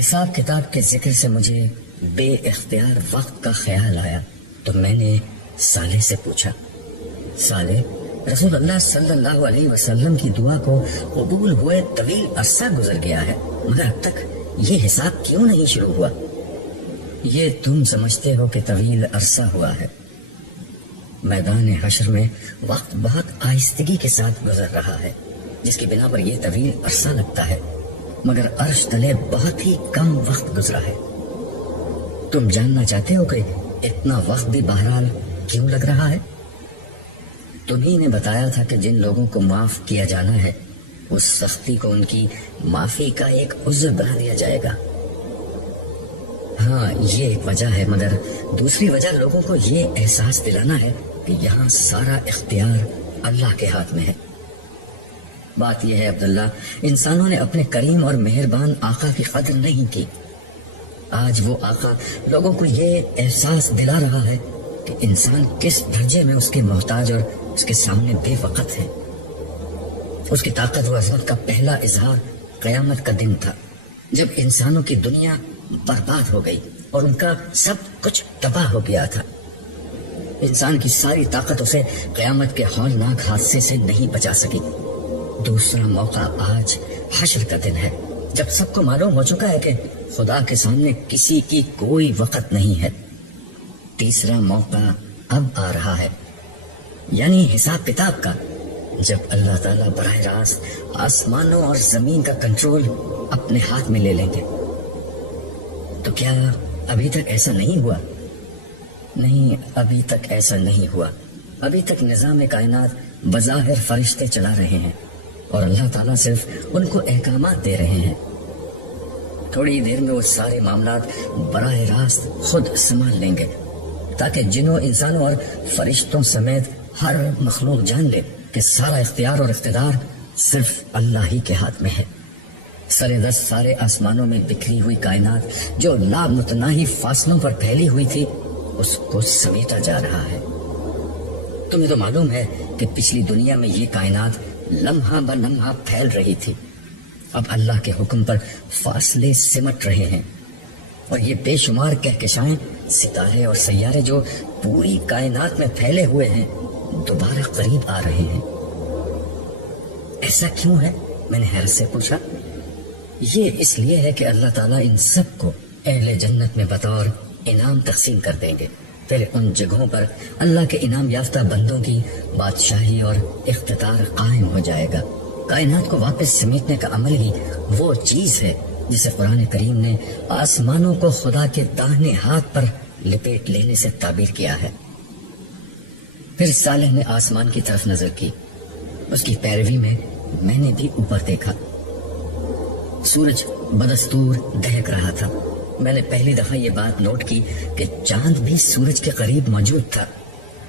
حساب کتاب کے ذکر سے مجھے بے اختیار وقت کا خیال آیا تو میں نے صالح سے پوچھا، صالح، رسول اللہ صلی اللہ علیہ وسلم کی دعا کو قبول ہوئے طویل عرصہ گزر گیا ہے، مگر اب تک یہ حساب کیوں نہیں شروع ہوا؟ یہ تم سمجھتے ہو کہ طویل عرصہ ہوا ہے۔ میدان حشر میں وقت بہت آہستگی کے ساتھ گزر رہا ہے، جس کی بنا پر یہ طویل عرصہ لگتا ہے، مگر عرش تلے بہت ہی کم وقت گزرا ہے۔ تم جاننا چاہتے ہو کہ اتنا وقت بھی بہرحال کیوں لگ رہا ہے؟ تمہیں نے بتایا تھا کہ جن لوگوں کو معاف کیا جانا ہے اس سختی کو ان کی معافی کا ایک عذر بنا دیا جائے گا۔ ہاں، یہ ایک وجہ ہے، مگر دوسری وجہ لوگوں کو یہ احساس دلانا ہے کہ یہاں سارا اختیار اللہ کے ہاتھ میں ہے۔ بات یہ ہے عبداللہ، انسانوں نے اپنے کریم اور مہربان آقا کی قدر نہیں کی۔ آج وہ آقا لوگوں کو یہ احساس دلا رہا ہے کہ انسان کس درجے میں اس کے محتاج اور اس کے سامنے بے وقت ہے۔ اس کی طاقت و عظمت کا پہلا اظہار قیامت کا دن تھا، جب انسانوں کی دنیا برباد ہو گئی اور ان کا سب کچھ تباہ ہو گیا تھا۔ انسان کی ساری طاقت اسے قیامت کے ہولناک حادثے سے نہیں بچا سکی۔ دوسرا موقع آج حشر کا دن ہے، جب سب کو معلوم ہو چکا ہے کہ خدا کے سامنے کسی کی کوئی وقت نہیں ہے۔ تیسرا موقع اب آ رہا ہے، یعنی حساب کتاب کا، جب اللہ تعالیٰ براہ راست آسمانوں اور زمین کا کنٹرول اپنے ہاتھ میں لے لیں گے۔ تو کیا ابھی تک ایسا نہیں ہوا؟ نہیں، ابھی تک ایسا نہیں ہوا۔ ابھی تک نظام کائنات بظاہر فرشتے چلا رہے ہیں اور اللہ تعالیٰ صرف ان کو احکامات دے رہے ہیں۔ تھوڑی دیر میں وہ سارے معاملات براہ راست خود سنبھال لیں گے، تاکہ جنوں، انسانوں اور فرشتوں سمیت ہر مخلوق جان لے کہ سارا اختیار اور اقتدار صرف اللہ ہی کے ہاتھ میں ہے۔ سرے دست سارے آسمانوں میں بکھری ہوئی کائنات جو لامتناہی فاصلوں پر پھیلی ہوئی تھی، اس کو سمیٹا جا رہا ہے۔ تمہیں تو معلوم ہے کہ پچھلی دنیا میں یہ کائنات لمحہ بہ لمحہ پھیل رہی تھی، اب اللہ کے حکم پر فاصلے سمٹ رہے ہیں، اور یہ بے شمار کہکشائیں، ستارے اور سیارے جو پوری کائنات میں پھیلے ہوئے ہیں، دوبارہ قریب آ رہے ہیں۔ ایسا کیوں ہے؟ میں نے حیرت سے پوچھا۔ یہ اس لیے ہے کہ اللہ تعالیٰ ان سب کو اہل جنت میں بطور انعام تقسیم کر دیں گے. پھر ان جگہوں پر اللہ کے انعام یافتہ بندوں کی بادشاہی اور اقتدار قائم ہو جائے گا. کائنات کو واپس سمیٹنے کا عمل ہی وہ چیز ہے جسے قرآن کریم نے آسمانوں کو خدا کے داہنے ہاتھ پر لپیٹ لینے سے تعبیر کیا ہے. پھر صالح نے آسمان کی طرف نظر کی. اس کی پیروی میں نے بھی اوپر دیکھا. سورج بدستور دہک رہا تھا. میں نے پہلی دفعہ یہ بات نوٹ کی کہ چاند بھی سورج کے قریب موجود تھا،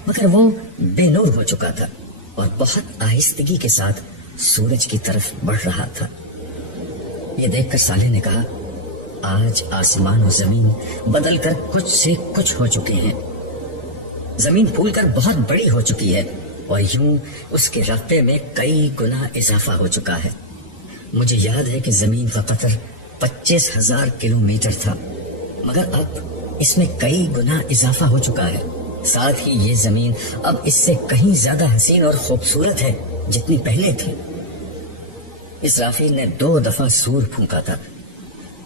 مگر وہ بے نور ہو چکا تھا اور بہت آہستگی کے ساتھ سورج کی طرف بڑھ رہا تھا. یہ دیکھ کر صالح نے کہا، آج آسمان و زمین بدل کر کچھ سے کچھ ہو چکے ہیں. زمین پھول کر بہت بڑی ہو چکی ہے اور یوں اس کے رقبے میں کئی گنا اضافہ ہو چکا ہے. مجھے یاد ہے کہ زمین کا قطر 25,000 کلومیٹر تھا، مگر اب اس میں کئی گنا اضافہ ہو چکا ہے. ساتھ ہی یہ زمین اب اس سے کہیں زیادہ حسین اور خوبصورت ہے جتنی پہلے تھی. اسرافیل نے 2 دفعہ سور پھونکا تھا.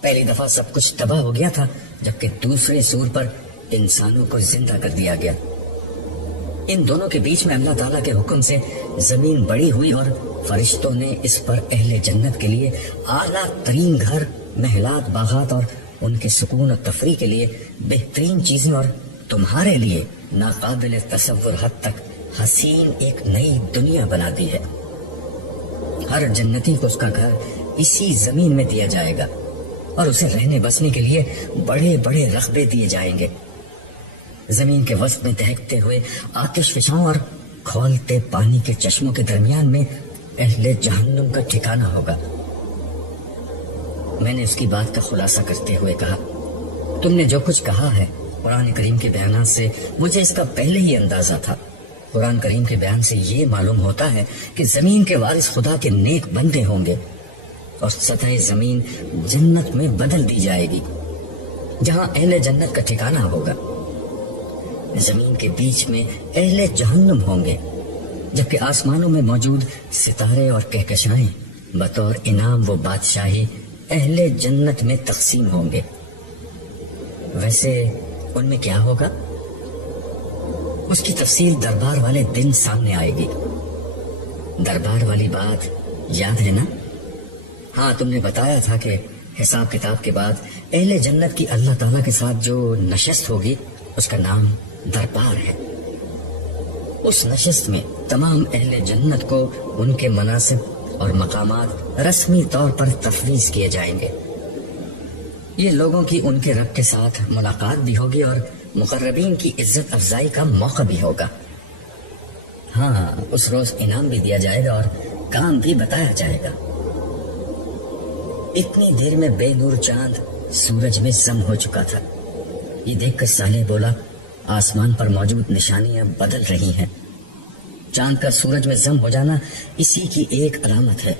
پہلی دفعہ سب کچھ تباہ ہو گیا تھا، جبکہ دوسرے سور پر انسانوں کو زندہ کر دیا گیا. ان دونوں کے بیچ میں اللہ تعالیٰ کے حکم سے زمین بڑی ہوئی اور فرشتوں نے اس پر اہل جنت کے لیے اعلیٰ ترین گھر، محلات، باغات اور ان کے سکون و تفریح کے لیے بہترین چیزیں اور تمہارے لیے ناقابل تصور حد تک حسین ایک نئی دنیا بنا دی ہے. ہر جنتی کو اس کا گھر اسی زمین میں دیا جائے گا اور اسے رہنے بسنے کے لیے بڑے بڑے رقبے دیے جائیں گے. زمین کے وسط میں دہکتے ہوئے آتش فشاں اور کھولتے پانی کے چشموں کے درمیان میں اہل جہنم کا ٹھکانہ ہوگا. میں نے اس کی بات کا خلاصہ کرتے ہوئے کہا، تم نے جو کچھ کہا ہے قرآن کریم کے بیانات سے مجھے اس کا پہلے ہی اندازہ تھا. قرآن کریم کے بیان سے یہ معلوم ہوتا ہے کہ زمین کے وارث خدا کے نیک بندے ہوں گے اور سطح زمین جنت میں بدل دی جائے گی جہاں اہل جنت کا ٹھکانہ ہوگا. زمین کے بیچ میں اہل جہنم ہوں گے، جبکہ آسمانوں میں موجود ستارے اور کہکشائیں بطور انعام و بادشاہی اہل جنت میں تقسیم ہوں گے. ویسے ان میں کیا ہوگا؟ اس کی تفصیل دربار والے دن سامنے آئے گی. دربار والی بات یاد ہے نا؟ ہاں، تم نے بتایا تھا کہ حساب کتاب کے بعد اہل جنت کی اللہ تعالیٰ کے ساتھ جو نشست ہوگی اس کا نام دربار ہے. اس نشست میں تمام اہل جنت کو ان کے مناصب اور مقامات رسمی طور پر تفویض کیے جائیں گے. یہ لوگوں کی ان کے رب کے ساتھ ملاقات بھی ہوگی اور مقربین کی عزت افزائی کا موقع بھی ہوگا. ہاں، اس روز انعام بھی دیا جائے گا اور کام بھی بتایا جائے گا. اتنی دیر میں بے نور چاند سورج میں ضم ہو چکا تھا. یہ دیکھ کر صالح بولا، آسمان پر موجود نشانیاں بدل رہی ہیں. چاند کا سورج میں ضم ہو جانا اسی کی ایک علامت ہے.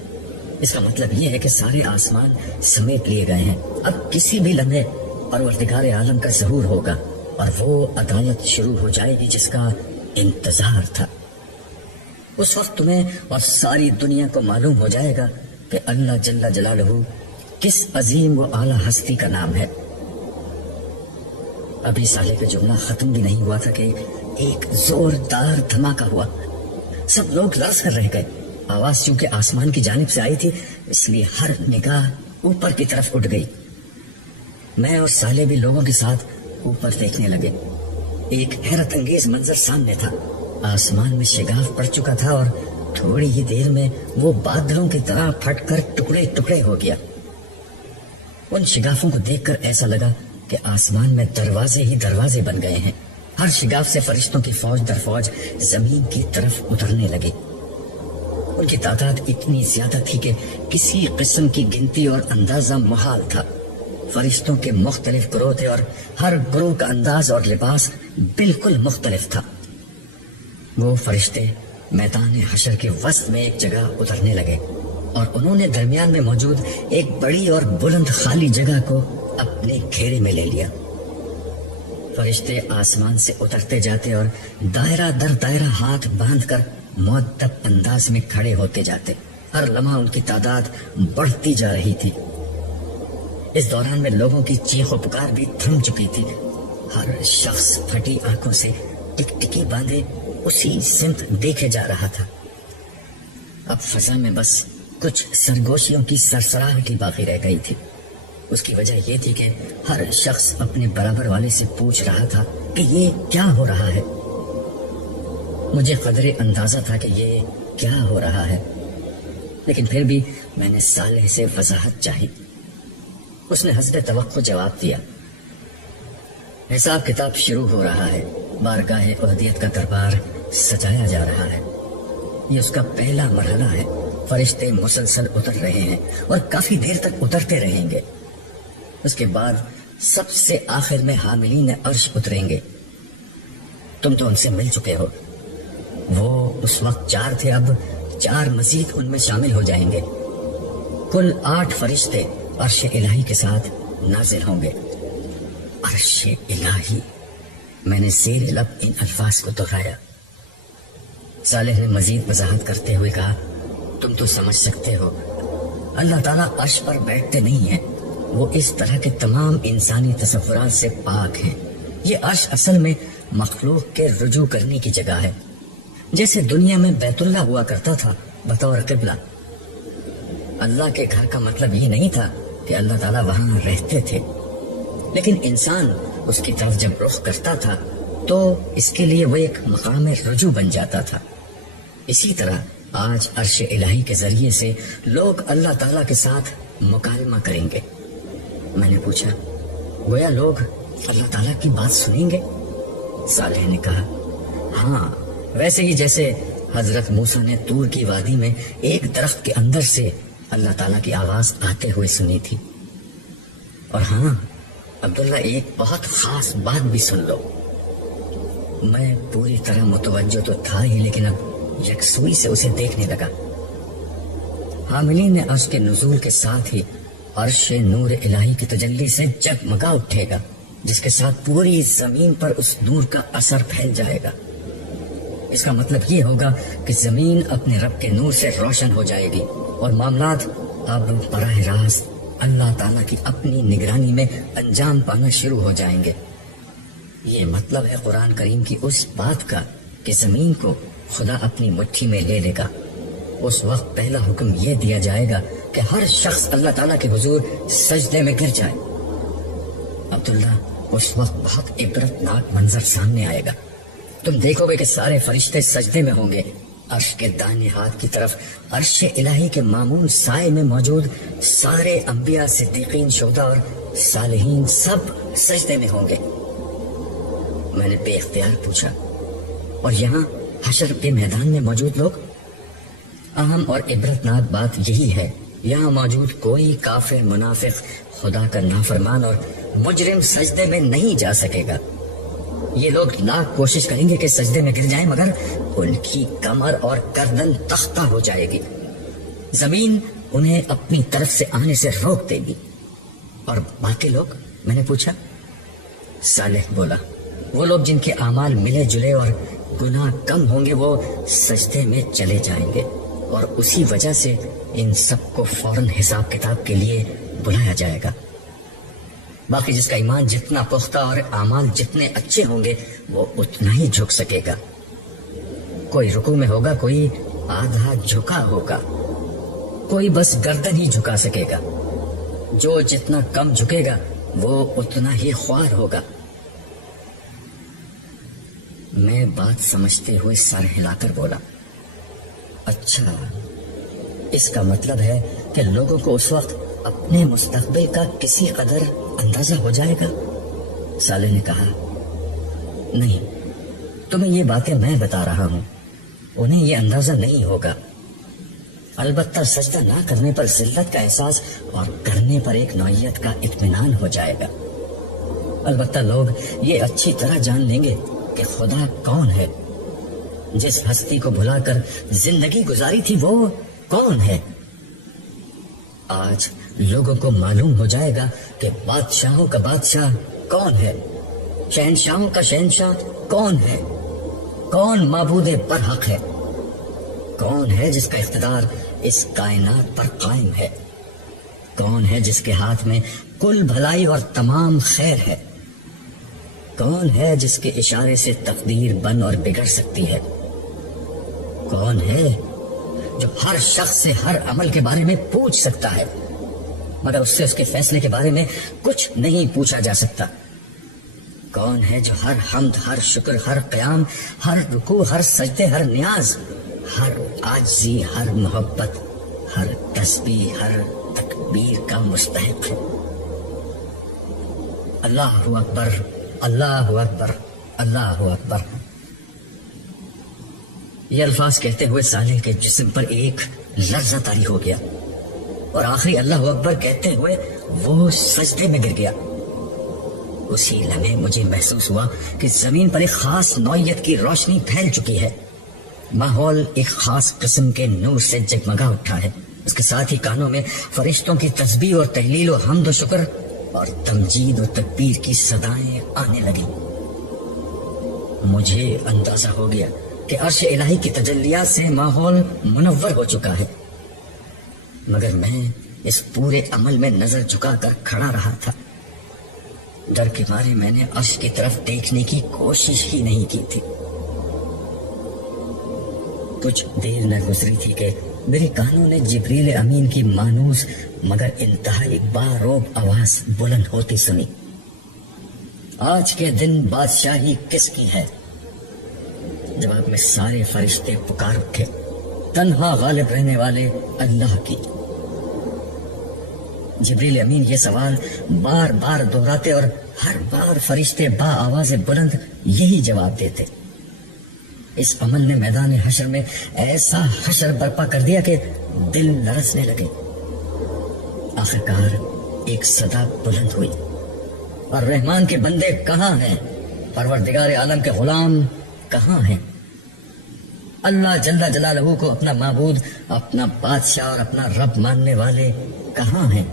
اس کا مطلب یہ ہے کہ سارے آسمان سمیٹ لیے گئے ہیں. اب کسی بھی لمحے پروردگار عالم کا ظہور ہوگا اور وہ عدالت شروع ہو جائے گی جس کا انتظار تھا. اس وقت تمہیں اور ساری دنیا کو معلوم ہو جائے گا کہ اللہ جل جلالہ کس عظیم و اعلیٰ ہستی کا نام ہے. ابھی صالح کا جملہ ختم بھی نہیں ہوا تھا کہ ایک زوردار دھماکہ ہوا. سب لوگ لرز کر رہ گئے. آواز چونکہ آسمان کی جانب سے آئی تھی اس لیے ہر نگاہ اوپر کی طرف اٹھ گئی. میں اور صالح بھی لوگوں کے ساتھ اوپر دیکھنے لگے. ایک حیرت انگیز منظر سامنے تھا. آسمان میں شگاف پڑ چکا تھا اور تھوڑی ہی دیر میں وہ بادلوں کی طرح پھٹ کر ٹکڑے ٹکڑے ہو گیا. ان شگافوں کو دیکھ کر ایسا لگا کہ آسمان میں دروازے ہی دروازے بن گئے ہیں. ہر شگاف سے فرشتوں کی فوج در فوج زمین کی طرف اترنے لگے. ان کی تعداد اتنی زیادہ تھی کہ کسی قسم کی گنتی اور اندازہ محال تھا. فرشتوں کے مختلف گروہ تھے اور ہر گروہ کا انداز اور لباس بالکل مختلف تھا. وہ فرشتے میدان حشر کے وسط میں ایک جگہ اترنے لگے اور انہوں نے درمیان میں موجود ایک بڑی اور بلند خالی جگہ کو اپنے گھیرے میں لے لیا. فرشتے آسمان سے اترتے جاتے اور دائرہ در دائرہ ہاتھ باندھ کر مؤدب انداز میں کھڑے ہوتے جاتے. ہر لمحہ ان کی تعداد بڑھتی جا رہی تھی. اس دوران میں لوگوں کی چیخ و پکار بھی تھم چکی تھی. ہر شخص پھٹی آنکھوں سے ٹکٹکی باندھے اسی سمت دیکھے جا رہا تھا۔ اب فضا میں بس کچھ سرگوشیوں کی سرسراہٹ ہی باقی رہ گئی تھی۔ اس کی وجہ یہ تھی کہ ہر شخص اپنے برابر والے سے پوچھ رہا تھا کہ یہ کیا ہو رہا ہے۔ مجھے قدرے اندازہ تھا کہ یہ کیا ہو رہا ہے، لیکن پھر بھی میں نے صالح سے وضاحت چاہی۔ اس نے حسب توقع جواب دیا، حساب کتاب شروع ہو رہا ہے، بارگاہ احدیت کا دربار سجایا جا رہا ہے۔ یہ اس کا پہلا مرحلہ ہے۔ فرشتے مسلسل اتر رہے ہیں اور کافی دیر تک اترتے رہیں گے۔ اس کے بعد سب سے آخر میں حاملین عرش اتریں گے۔ تم تو ان سے مل چکے ہو۔ وہ اس وقت 4 تھے، اب 4 مزید ان میں شامل ہو جائیں گے۔ کل 8 فرشتے عرش الہی کے ساتھ نازل ہوں گے۔ عرش الہی، میں نے زیر لب ان الفاظ کو دہرایا۔ صالح نے مزید وضاحت کرتے ہوئے کہا، تم تو سمجھ سکتے ہو، اللہ تعالیٰ عرش پر بیٹھتے نہیں ہیں، وہ اس طرح کے تمام انسانی تصورات سے پاک ہیں۔ یہ عرش اصل میں مخلوق کے رجوع کرنے کی جگہ ہے، جیسے دنیا میں بیت اللہ ہوا کرتا تھا بطور قبلہ۔ اللہ کے گھر کا مطلب یہ نہیں تھا کہ اللہ تعالیٰ وہاں رہتے تھے، لیکن انسان اس کی طرف جب رخ کرتا تھا تو اس کے لیے وہ ایک مقام رجوع بن جاتا تھا۔ اسی طرح آج عرش الہی کے ذریعے سے لوگ اللہ تعالیٰ کے ساتھ مکالمہ کریں گے۔ میں نے پوچھا، گویا لوگ اللہ تعالیٰ کی بات سنیں گے؟ صالح نے کہا، ہاں، ویسے ہی جیسے حضرت موسیٰ نے طور کی وادی میں ایک درخت کے اندر سے اللہ تعالیٰ کی آواز آتے ہوئے سنی تھی۔ اور ہاں عبداللہ، ایک بہت خاص بات بھی سن لو۔ میں پوری طرح متوجہ تو تھا ہی، لیکن اب یکسوئی سے اسے دیکھنے لگا۔ حاملین عرش کے نزول کے ساتھ ہی عرش نور الہی کی تجلی سے جگمگا اٹھے گا، جس کے ساتھ پوری زمین پر اس نور کا اثر پھیل جائے گا۔ اس کا مطلب یہ ہوگا کہ زمین اپنے رب کے نور سے روشن ہو جائے گی اور معاملات اب براہ راست اللہ تعالیٰ کی اپنی نگرانی میں انجام پانا شروع ہو جائیں گے۔ یہ مطلب ہے قرآن کریم کی اس بات کا کہ زمین کو خدا اپنی مٹھی میں لے لے گا۔ اس وقت پہلا حکم یہ دیا جائے گا کہ ہر شخص اللہ تعالیٰ کے حضور سجدے میں گر جائے۔ عبداللہ، اس وقت بہت عبرتناک منظر سامنے آئے گا۔ تم دیکھو گے کہ سارے فرشتے سجدے میں ہوں گے۔ عرش کے دائیں ہاتھ کی طرف عرش الہی کے معمول سائے میں موجود سارے انبیاء، صدیقین، شہداء اور صالحین سب سجدے میں ہوں گے۔ میں نے بے اختیار پوچھا، اور یہاں حشر کے میدان میں موجود لوگ؟ اہم اور عبرتناک بات یہی ہے، یہاں موجود کوئی کافر، منافق، خدا کا نافرمان اور مجرم سجدے میں نہیں جا سکے گا۔ یہ لوگ لاکھ کوشش کریں گے کہ سجدے میں گر جائیں، مگر ان کی کمر اور گردن تختہ ہو جائے گی۔ زمین انہیں اپنی طرف سے آنے سے روک دے گی۔ اور باقی لوگ؟ میں نے پوچھا۔ صالح بولا، وہ لوگ جن کے اعمال ملے جلے اور گناہ کم ہوں گے وہ سجدے میں چلے جائیں گے، اور اسی وجہ سے ان سب کو فوراً حساب کتاب کے لیے بلایا جائے گا۔ باقی جس کا ایمان جتنا پختہ اور اعمال جتنے اچھے ہوں گے وہ اتنا ہی جھک سکے گا۔ کوئی رکوع میں ہوگا، کوئی آدھا جھکا ہوگا، کوئی بس گردن ہی جھکا سکے گا۔ جو جتنا کم جھکے گا وہ اتنا ہی خوار ہوگا۔ میں بات سمجھتے ہوئے سر ہلا کر بولا، اچھا، اس کا مطلب ہے کہ لوگوں کو اس وقت اپنے مستقبل کا کسی قدر اندازہ ہو جائے گا؟ صالح نے کہا، نہیں، تمہیں یہ باتیں میں بتا رہا ہوں، انہیں یہ اندازہ نہیں ہوگا۔ البتہ سجدہ نہ کرنے پر ذلت کا احساس اور کرنے پر ایک نوعیت کا اطمینان ہو جائے گا۔ البتہ لوگ یہ اچھی طرح جان لیں گے کہ خدا کون ہے، جس ہستی کو بھلا کر زندگی گزاری تھی وہ کون ہے۔ آج لوگوں کو معلوم ہو جائے گا کہ بادشاہوں کا بادشاہ کون ہے، شہنشاہوں کا شہنشاہ کون ہے، کون معبود برحق ہے، کون ہے جس کا اقتدار اس کائنات پر قائم ہے، کون ہے جس کے ہاتھ میں کل بھلائی اور تمام خیر ہے۔ کون ہے جس کے اشارے سے تقدیر بن اور بگڑ سکتی ہے؟ کون ہے جو ہر شخص سے ہر عمل کے بارے میں پوچھ سکتا ہے مگر اس سے اس کے فیصلے کے بارے میں کچھ نہیں پوچھا جا سکتا؟ کون ہے جو ہر حمد، ہر شکر، ہر قیام، ہر رکوع، ہر سجدے، ہر نیاز، ہر عاجزی، ہر محبت، ہر تسبیح، ہر تکبیر کا مستحق ہے؟ اللہ اکبر، اللہ اکبر، اللہ اکبر۔ یہ الفاظ کہتے ہوئے صالح کے جسم پر ایک لرزہ طاری ہو گیا اور آخری اللہ اکبر کہتے ہوئے وہ سجدے میں گر گیا۔ اسی لمحے مجھے محسوس ہوا کہ زمین پر ایک خاص نوعیت کی روشنی پھیل چکی ہے۔ ماحول ایک خاص قسم کے نور سے جگمگا اٹھا ہے۔ اس کے ساتھ ہی کانوں میں فرشتوں کی تسبیح اور تہلیل و حمد و شکر اور تمجید و تکبیر کی صدائیں آنے لگیں۔ مجھے اندازہ ہو گیا کہ عرش الہی کی تجلیات سے ماحول منور ہو چکا ہے، مگر میں اس پورے عمل میں نظر جھکا کر کھڑا رہا تھا۔ ڈر کے مارے میں نے عرش کی طرف دیکھنے کی کوشش ہی نہیں کی تھی۔ کچھ دیر نہ گزری تھی کہ میرے کانوں نے جبریل امین کی مانوس مگر انتہائی باروب آواز بلند ہوتی سنی۔ آج کے دن بادشاہی کس کی ہے؟ جواب میں سارے فرشتے پکار اٹھے، تنہا غالب رہنے والے اللہ کی۔ جبریل امین یہ سوال بار بار دہراتے اور ہر بار فرشتے با آواز بلند یہی جواب دیتے۔ اس عمل نے میدان حشر میں ایسا حشر برپا کر دیا کہ دل لرزنے لگے۔ آخرکار ایک صدا بلند ہوئی، اور رحمان کے بندے کہاں ہیں؟ پروردگار عالم کے غلام کہاں ہیں؟ اللہ جل جلالہ کو اپنا معبود، اپنا بادشاہ اور اپنا رب ماننے والے کہاں ہیں؟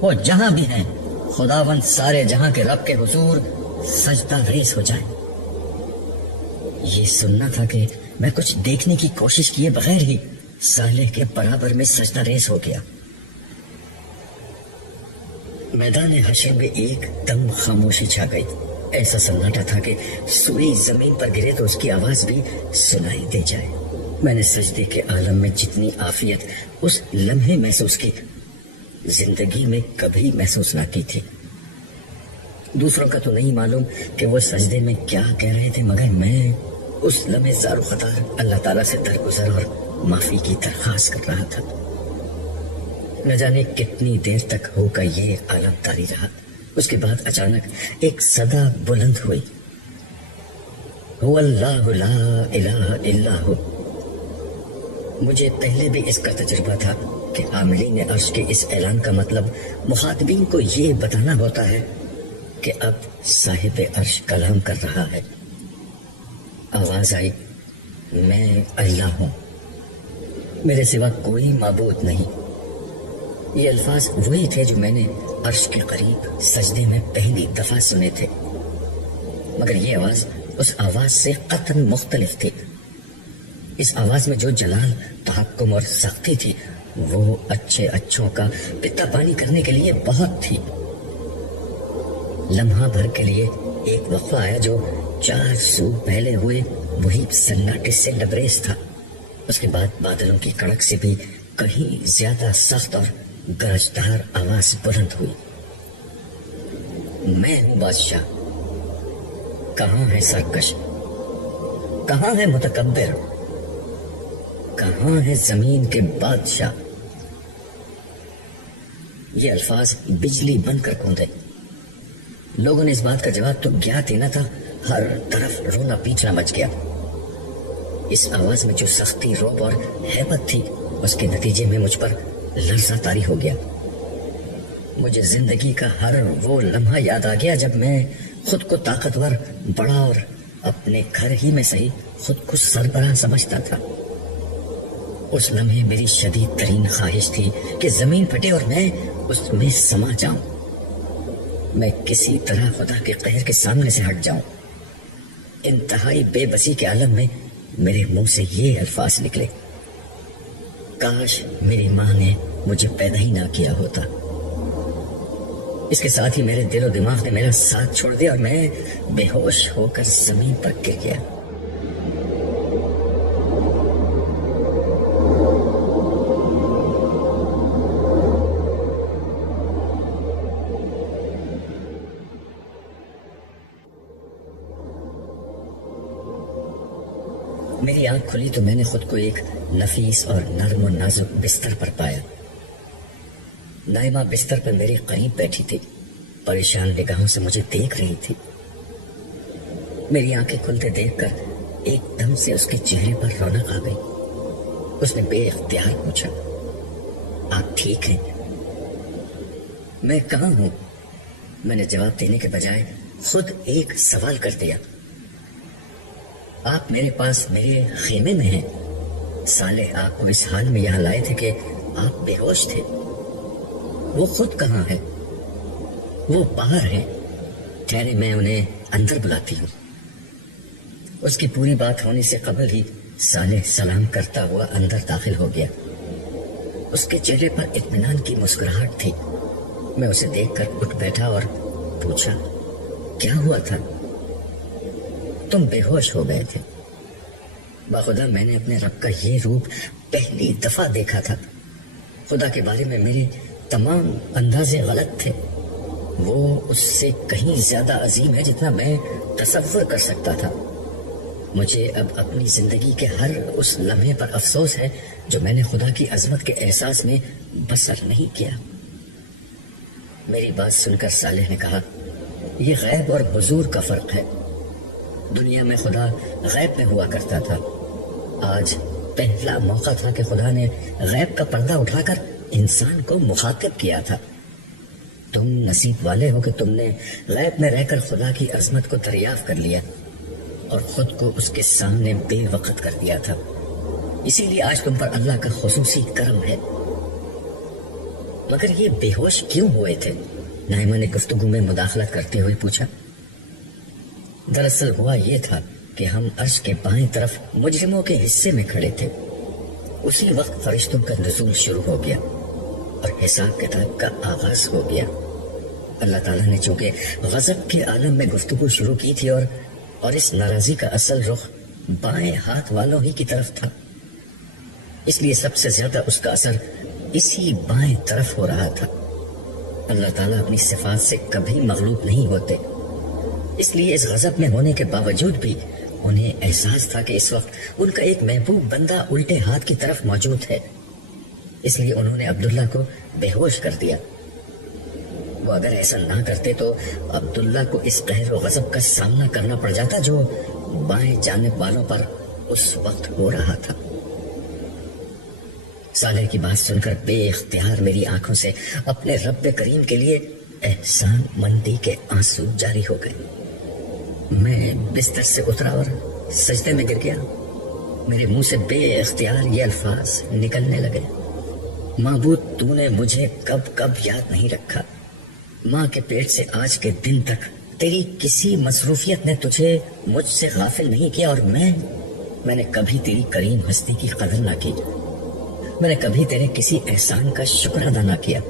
وہ جہاں بھی ہیں، خداوند سارے جہاں کے رب کے حضور سجدہ ریز ہو جائے۔ یہ سننا تھا کہ میں کچھ دیکھنے کی کوشش کیے بغیر ہی صالح کے برابر میں سجدہ ریز ہو گیا۔ میدان حشر میں ایک دم خاموشی چھا گئی۔ ایسا سناٹا تھا کہ سوئی زمین پر گرے تو اس کی آواز بھی سنائی دے جائے۔ میں نے سجدے کے عالم میں جتنی عافیت اس لمحے محسوس کی، زندگی میں کبھی محسوس نہ کی تھی۔ دوسروں کا تو نہیں معلوم کہ وہ سجدے میں کیا کہہ رہے تھے، مگر میں اس لمحے زار و خطار اللہ تعالیٰ سے درگزر اور معافی کی درخواست کر رہا تھا۔ نہ جانے کتنی دیر تک ہو کا یہ عالم طاری رہا۔ اس کے بعد اچانک ایک صدا بلند ہوئی، هو اللہ لا الہ الا ہو۔ مجھے پہلے بھی اس کا تجربہ تھا کہ عاملین عرش کے اس اعلان کا مطلب مخاطبین کو یہ بتانا ہوتا ہے کہ اب صاحب عرش کلام کر رہا ہے۔ آواز آئی، میں اللہ ہوں، میرے سوا کوئی معبود نہیں۔ یہ الفاظ وہی تھے جو میں نے عرش کے قریب سجدے میں پہلی دفعہ سنے تھے، مگر یہ آواز اس آواز سے قطعاً مختلف تھی۔ اس آواز میں جو جلال، تحکم اور سختی تھی وہ اچھے اچھوں کا پتا پانی کرنے کے لیے بہت تھی۔ لمحہ بھر کے لیے ایک وقفہ آیا جو 4 سو پہلے ہوئے وہی سناٹے سے لبریز تھا۔ اس کے بعد بادلوں کی کڑک سے بھی کہیں زیادہ سخت اور گرجدار آواز بلند ہوئی، میں ہوں بادشاہ، کہاں ہے سرکش، کہاں ہے متکبر، کہاں ہے زمین کے بادشاہ؟ یہ الفاظ بجلی بن کر گونجے۔ لوگوں نے اس بات کا جواب تو گیا دینا تھا، ہر طرف رونا پیٹنا مچ گیا۔ اس آواز میں جو سختی، رعب اور ہیبت تھی، اس کے نتیجے میں مجھ پر لرزہ طاری ہو گیا۔ مجھے زندگی کا ہر وہ لمحہ یاد آ گیا جب میں خود کو طاقتور، بڑا اور اپنے گھر ہی میں صحیح خود کو سربراہ سمجھتا تھا۔ اس لمحے میری شدید ترین خواہش تھی کہ زمین پھٹے اور میں اس میں سما جاؤں، میں کسی طرح خدا کے قہر کے سامنے سے ہٹ جاؤں۔ انتہائی بے بسی کے عالم میں میرے منہ سے یہ الفاظ نکلے، کاش میری ماں نے مجھے پیدا ہی نہ کیا ہوتا۔ اس کے ساتھ ہی میرے دل و دماغ نے میرا ساتھ چھوڑ دیا اور میں بے ہوش ہو کر زمین پر گر گیا۔ میری آنکھ کھلی تو میں نے خود کو ایک نفیس اور نرم و نازک بستر پر پایا۔ نائمہ بستر پر میرے قریب بیٹھی تھی، پریشان نگاہوں سے مجھے دیکھ رہی تھی۔ میری آنکھیں کھلتے دیکھ کر ایک دم سے اس کے چہرے پر رونق آ گئی۔ اس نے بے اختیار پوچھا، آپ ٹھیک ہیں؟ میں کہاں ہوں؟ میں نے جواب دینے کے بجائے خود ایک سوال کر دیا۔ آپ میرے پاس میرے خیمے میں ہیں۔ صالح آپ کو اس حال میں یہاں لائے تھے کہ آپ بے ہوش تھے۔ وہ خود کہاں ہے؟ وہ باہر ہے، ٹھہرے میں انہیں اندر بلاتی ہوں۔ اس کی پوری بات ہونے سے قبل ہی صالح سلام کرتا ہوا اندر داخل ہو گیا۔ اس کے چہرے پر اطمینان کی مسکراہٹ تھی۔ میں اسے دیکھ کر اٹھ بیٹھا اور پوچھا، کیا ہوا تھا؟ تم بے ہوش ہو گئے تھے۔ باخدا میں نے اپنے رب کا یہ روپ پہلی دفعہ دیکھا تھا۔ خدا کے بارے میں میرے تمام اندازے غلط تھے۔ وہ اس سے کہیں زیادہ عظیم ہے جتنا میں تصور کر سکتا تھا۔ مجھے اب اپنی زندگی کے ہر اس لمحے پر افسوس ہے جو میں نے خدا کی عظمت کے احساس میں بسر نہیں کیا۔ میری بات سن کر صالح نے کہا، یہ غیب اور حضور کا فرق ہے۔ دنیا میں خدا غیب میں ہوا کرتا تھا، آج پہلا موقع تھا کہ خدا نے غیب کا پردہ اٹھا کر انسان کو مخاطب کیا تھا۔ تم نصیب والے ہو کہ تم نے غیب میں رہ کر خدا کی عظمت کو دریافت کر لیا اور خود کو اس کے سامنے بے وقت کر دیا تھا۔ اسی لیے آج تم پر اللہ کا خصوصی کرم ہے۔ مگر یہ بے ہوش کیوں ہوئے تھے؟ نائمہ نے گفتگو میں مداخلت کرتے ہوئے پوچھا۔ دراصل ہوا یہ تھا کہ ہم عرش کے بائیں طرف مجرموں کے حصے میں کھڑے تھے۔ اسی وقت فرشتوں کا نزول شروع ہو گیا اور حساب کتاب کا آغاز ہو گیا۔ اللہ تعالیٰ نے چونکہ غضب کے عالم میں گفتگو شروع کی تھی اور اس ناراضی کا اصل رخ بائیں ہاتھ والوں ہی کی طرف تھا، اس لیے سب سے زیادہ اس کا اثر اسی بائیں طرف ہو رہا تھا۔ اللہ تعالیٰ اپنی صفات سے کبھی مغلوب نہیں ہوتے، اس لیے اس غضب میں ہونے کے باوجود بھی انہیں احساس تھا کہ اس وقت ان کا ایک محبوب بندہ الٹے ہاتھ کی طرف موجود ہے۔ اس لیے انہوں نے عبداللہ کو بے ہوش کر دیا۔ وہ اگر ایسا نہ کرتے تو عبداللہ کو اس قہر و غضب کا سامنا کرنا پڑ جاتا جو بائیں جانب والوں پر اس وقت ہو رہا تھا۔ صالح کی بات سن کر بے اختیار میری آنکھوں سے اپنے رب کریم کے لیے احسان مندی کے آنسو جاری ہو گئے۔ میں بستر سے اترا اور سجدے میں گر گیا۔ میرے منہ سے بے اختیار یہ الفاظ نکلنے لگے، معبود تو نے مجھے کب کب یاد نہیں رکھا۔ ماں کے پیٹ سے آج کے دن تک تیری کسی مصروفیت نے تجھے مجھ سے غافل نہیں کیا، اور میں نے کبھی تیری کریم ہستی کی قدر نہ کی۔ میں نے کبھی تیرے کسی احسان کا شکر ادا نہ کیا۔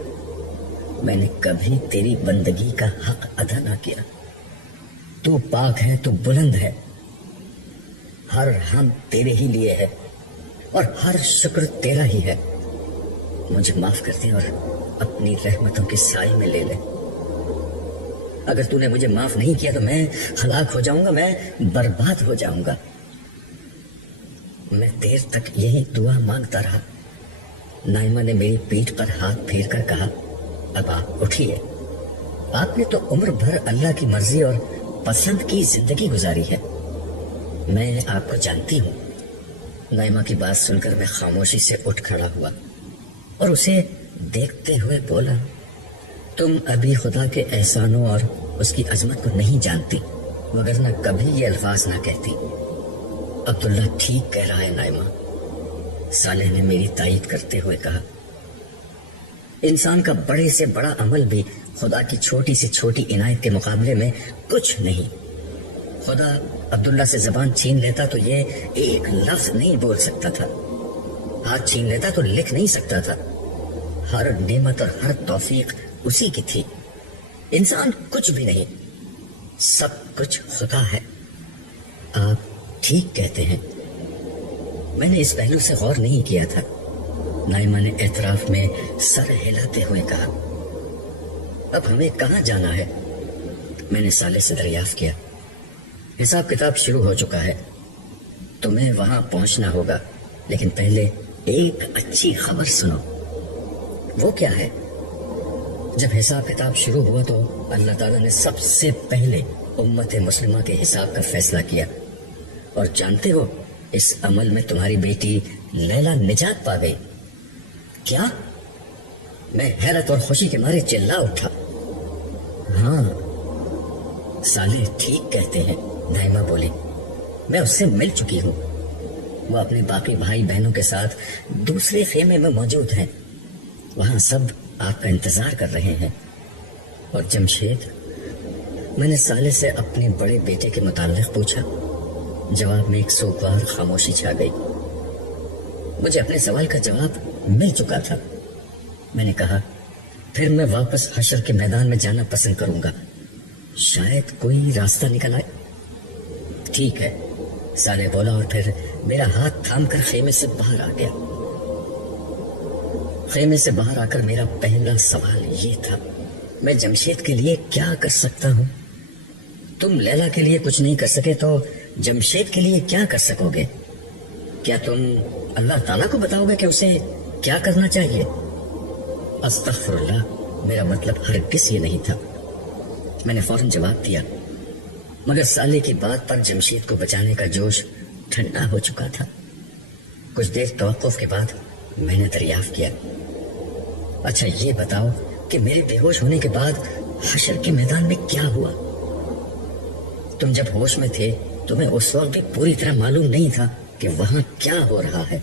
میں نے کبھی تیری بندگی کا حق ادا نہ کیا۔ تو پاک ہے، تو بلند ہے، ہر ہم تیرے ہی لیے ہے اور ہر شکر تیرا ہی ہے۔ مجھے معاف کر دے اور اپنی رحمتوں کے سائے میں لے لے۔ اگر تو نے مجھے معاف نہیں کیا تو میں ہلاک ہو جاؤں گا، میں برباد ہو جاؤں گا۔ میں دیر تک یہی دعا مانگتا رہا۔ نائمہ نے میری پیٹھ پر ہاتھ پھیر کر کہا، اب آپ اٹھیے، آپ نے تو عمر بھر اللہ کی مرضی اور پسند کی زندگی گزاری ہے، میں آپ کو جانتی ہوں۔ نائمہ کی بات سن کر میں خاموشی سے اٹھ کھڑا ہوا اور اسے دیکھتے ہوئے بولا، تم ابھی خدا کے احسانوں اور اس کی عظمت کو نہیں جانتی، وگرنہ کبھی یہ الفاظ نہ کہتی۔ عبداللہ ٹھیک کہہ رہا ہے نائمہ، صالح نے میری تائید کرتے ہوئے کہا۔ انسان کا بڑے سے بڑا عمل بھی خدا کی چھوٹی سے چھوٹی عنایت کے مقابلے میں کچھ نہیں۔ خدا عبداللہ سے زبان چھین لیتا تو یہ ایک لفظ نہیں بول سکتا تھا، ہاتھ چھین لیتا تو لکھ نہیں سکتا تھا۔ ہر نعمت اور ہر توفیق اسی کی تھی، انسان کچھ بھی نہیں، سب کچھ خدا ہے۔ آپ ٹھیک کہتے ہیں، میں نے اس پہلو سے غور نہیں کیا تھا۔ نائمہ نے اعتراف میں سر ہلاتے ہوئے کہا۔ اب ہمیں کہاں جانا ہے؟ میں نے صالح سے دریافت کیا۔ حساب کتاب شروع ہو چکا ہے، تمہیں وہاں پہنچنا ہوگا، لیکن پہلے ایک اچھی خبر سنو۔ وہ کیا ہے؟ جب حساب کتاب شروع ہوا تو اللہ تعالیٰ نے سب سے پہلے امت مسلمہ کے حساب کا فیصلہ کیا، اور جانتے ہو اس عمل میں تمہاری بیٹی لیلا نجات پا گئی۔ کیا؟ میں حیرت اور خوشی کے مارے چلا اٹھا۔ ہاں، صالح ٹھیک کہتے ہیں، نائمہ بولی، میں اس سے مل چکی ہوں۔ وہ اپنے باقی بھائی بہنوں کے ساتھ دوسرے خیمے میں موجود ہیں، وہاں سب آپ کا انتظار کر رہے ہیں۔ اور جمشید؟ میں نے صالح سے اپنے بڑے بیٹے کے متعلق پوچھا۔ جواب میں ایک سوگوار خاموشی چھا گئی۔ مجھے اپنے سوال کا جواب مل چکا تھا۔ میں نے کہا، پھر میں واپس حشر کے میدان میں جانا پسند کروں گا، شاید کوئی راستہ نکل آئے۔ ٹھیک ہے، صالح بولا، اور پھر میرا ہاتھ تھام کر خیمے سے باہر آ گیا۔ خیمے سے باہر آ کر میرا پہلا سوال یہ تھا، میں جمشید کے لیے کیا کر سکتا ہوں؟ تم لیلا کے لیے کچھ نہیں کر سکے تو جمشید کے لیے کیا کر سکو گے؟ کیا تم اللہ تعالیٰ کو بتاؤ گے کہ اسے کیا کرنا چاہیے؟ استغفر اللہ، میرا مطلب ہرگز یہ نہیں تھا۔ میں نے فوراً جواب دیا، مگر صالح کی بات پر جمشید کو بچانے کا جوش ٹھنڈا ہو چکا تھا۔ کچھ دیر توقف کے بعد میں نے دریافت کیا، اچھا یہ بتاؤ کہ میرے بے ہوش ہونے کے بعد حشر کے میدان میں کیا ہوا؟ تم جب ہوش میں تھے تمہیں اس وقت بھی پوری طرح معلوم نہیں تھا کہ وہاں کیا ہو رہا ہے؟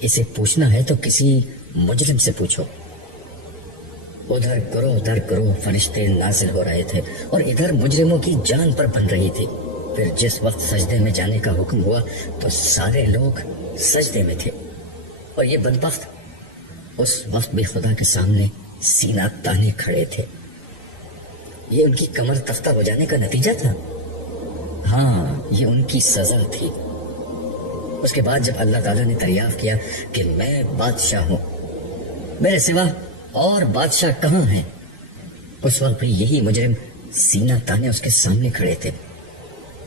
اسے پوچھنا ہے تو کسی مجرم سے پوچھو۔ ادھر گروہ در گروہ فرشتے نازل ہو رہے تھے اور ادھر مجرموں کی جان پر بن رہی تھی۔ پھر جس وقت سجدے میں جانے کا حکم ہوا تو سارے لوگ سجدے میں تھے، اور یہ بدبخت اس وقت بھی خدا کے سامنے سینہ تانے کھڑے تھے۔ یہ ان کی کمر تختہ ہو جانے کا نتیجہ تھا؟ ہاں، یہ ان کی سزا تھی۔ اس کے بعد جب اللہ تعالیٰ نے دریافت کیا کہ میں بادشاہ ہوں، میرے سوا اور بادشاہ کہاں ہیں، اس وقت بھی یہی مجرم سینہ تانے اس کے سامنے کھڑے تھے۔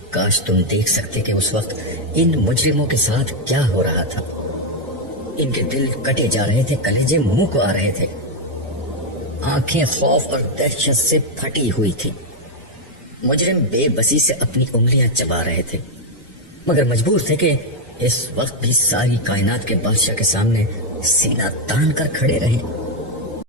کاش تم دیکھ سکتے کہ اس وقت ان مجرموں کے ساتھ کیا ہو رہا تھا۔ ان کے دل کٹے جا رہے تھے، کلیجے منہ کو آ رہے تھے، آنکھیں خوف اور دہشت سے پھٹی ہوئی تھی۔ مجرم بے بسی سے اپنی انگلیاں چبا رہے تھے، مگر مجبور تھے کہ اس وقت بھی ساری کائنات کے بادشاہ کے سامنے سینہ تان کر کھڑے رہیں۔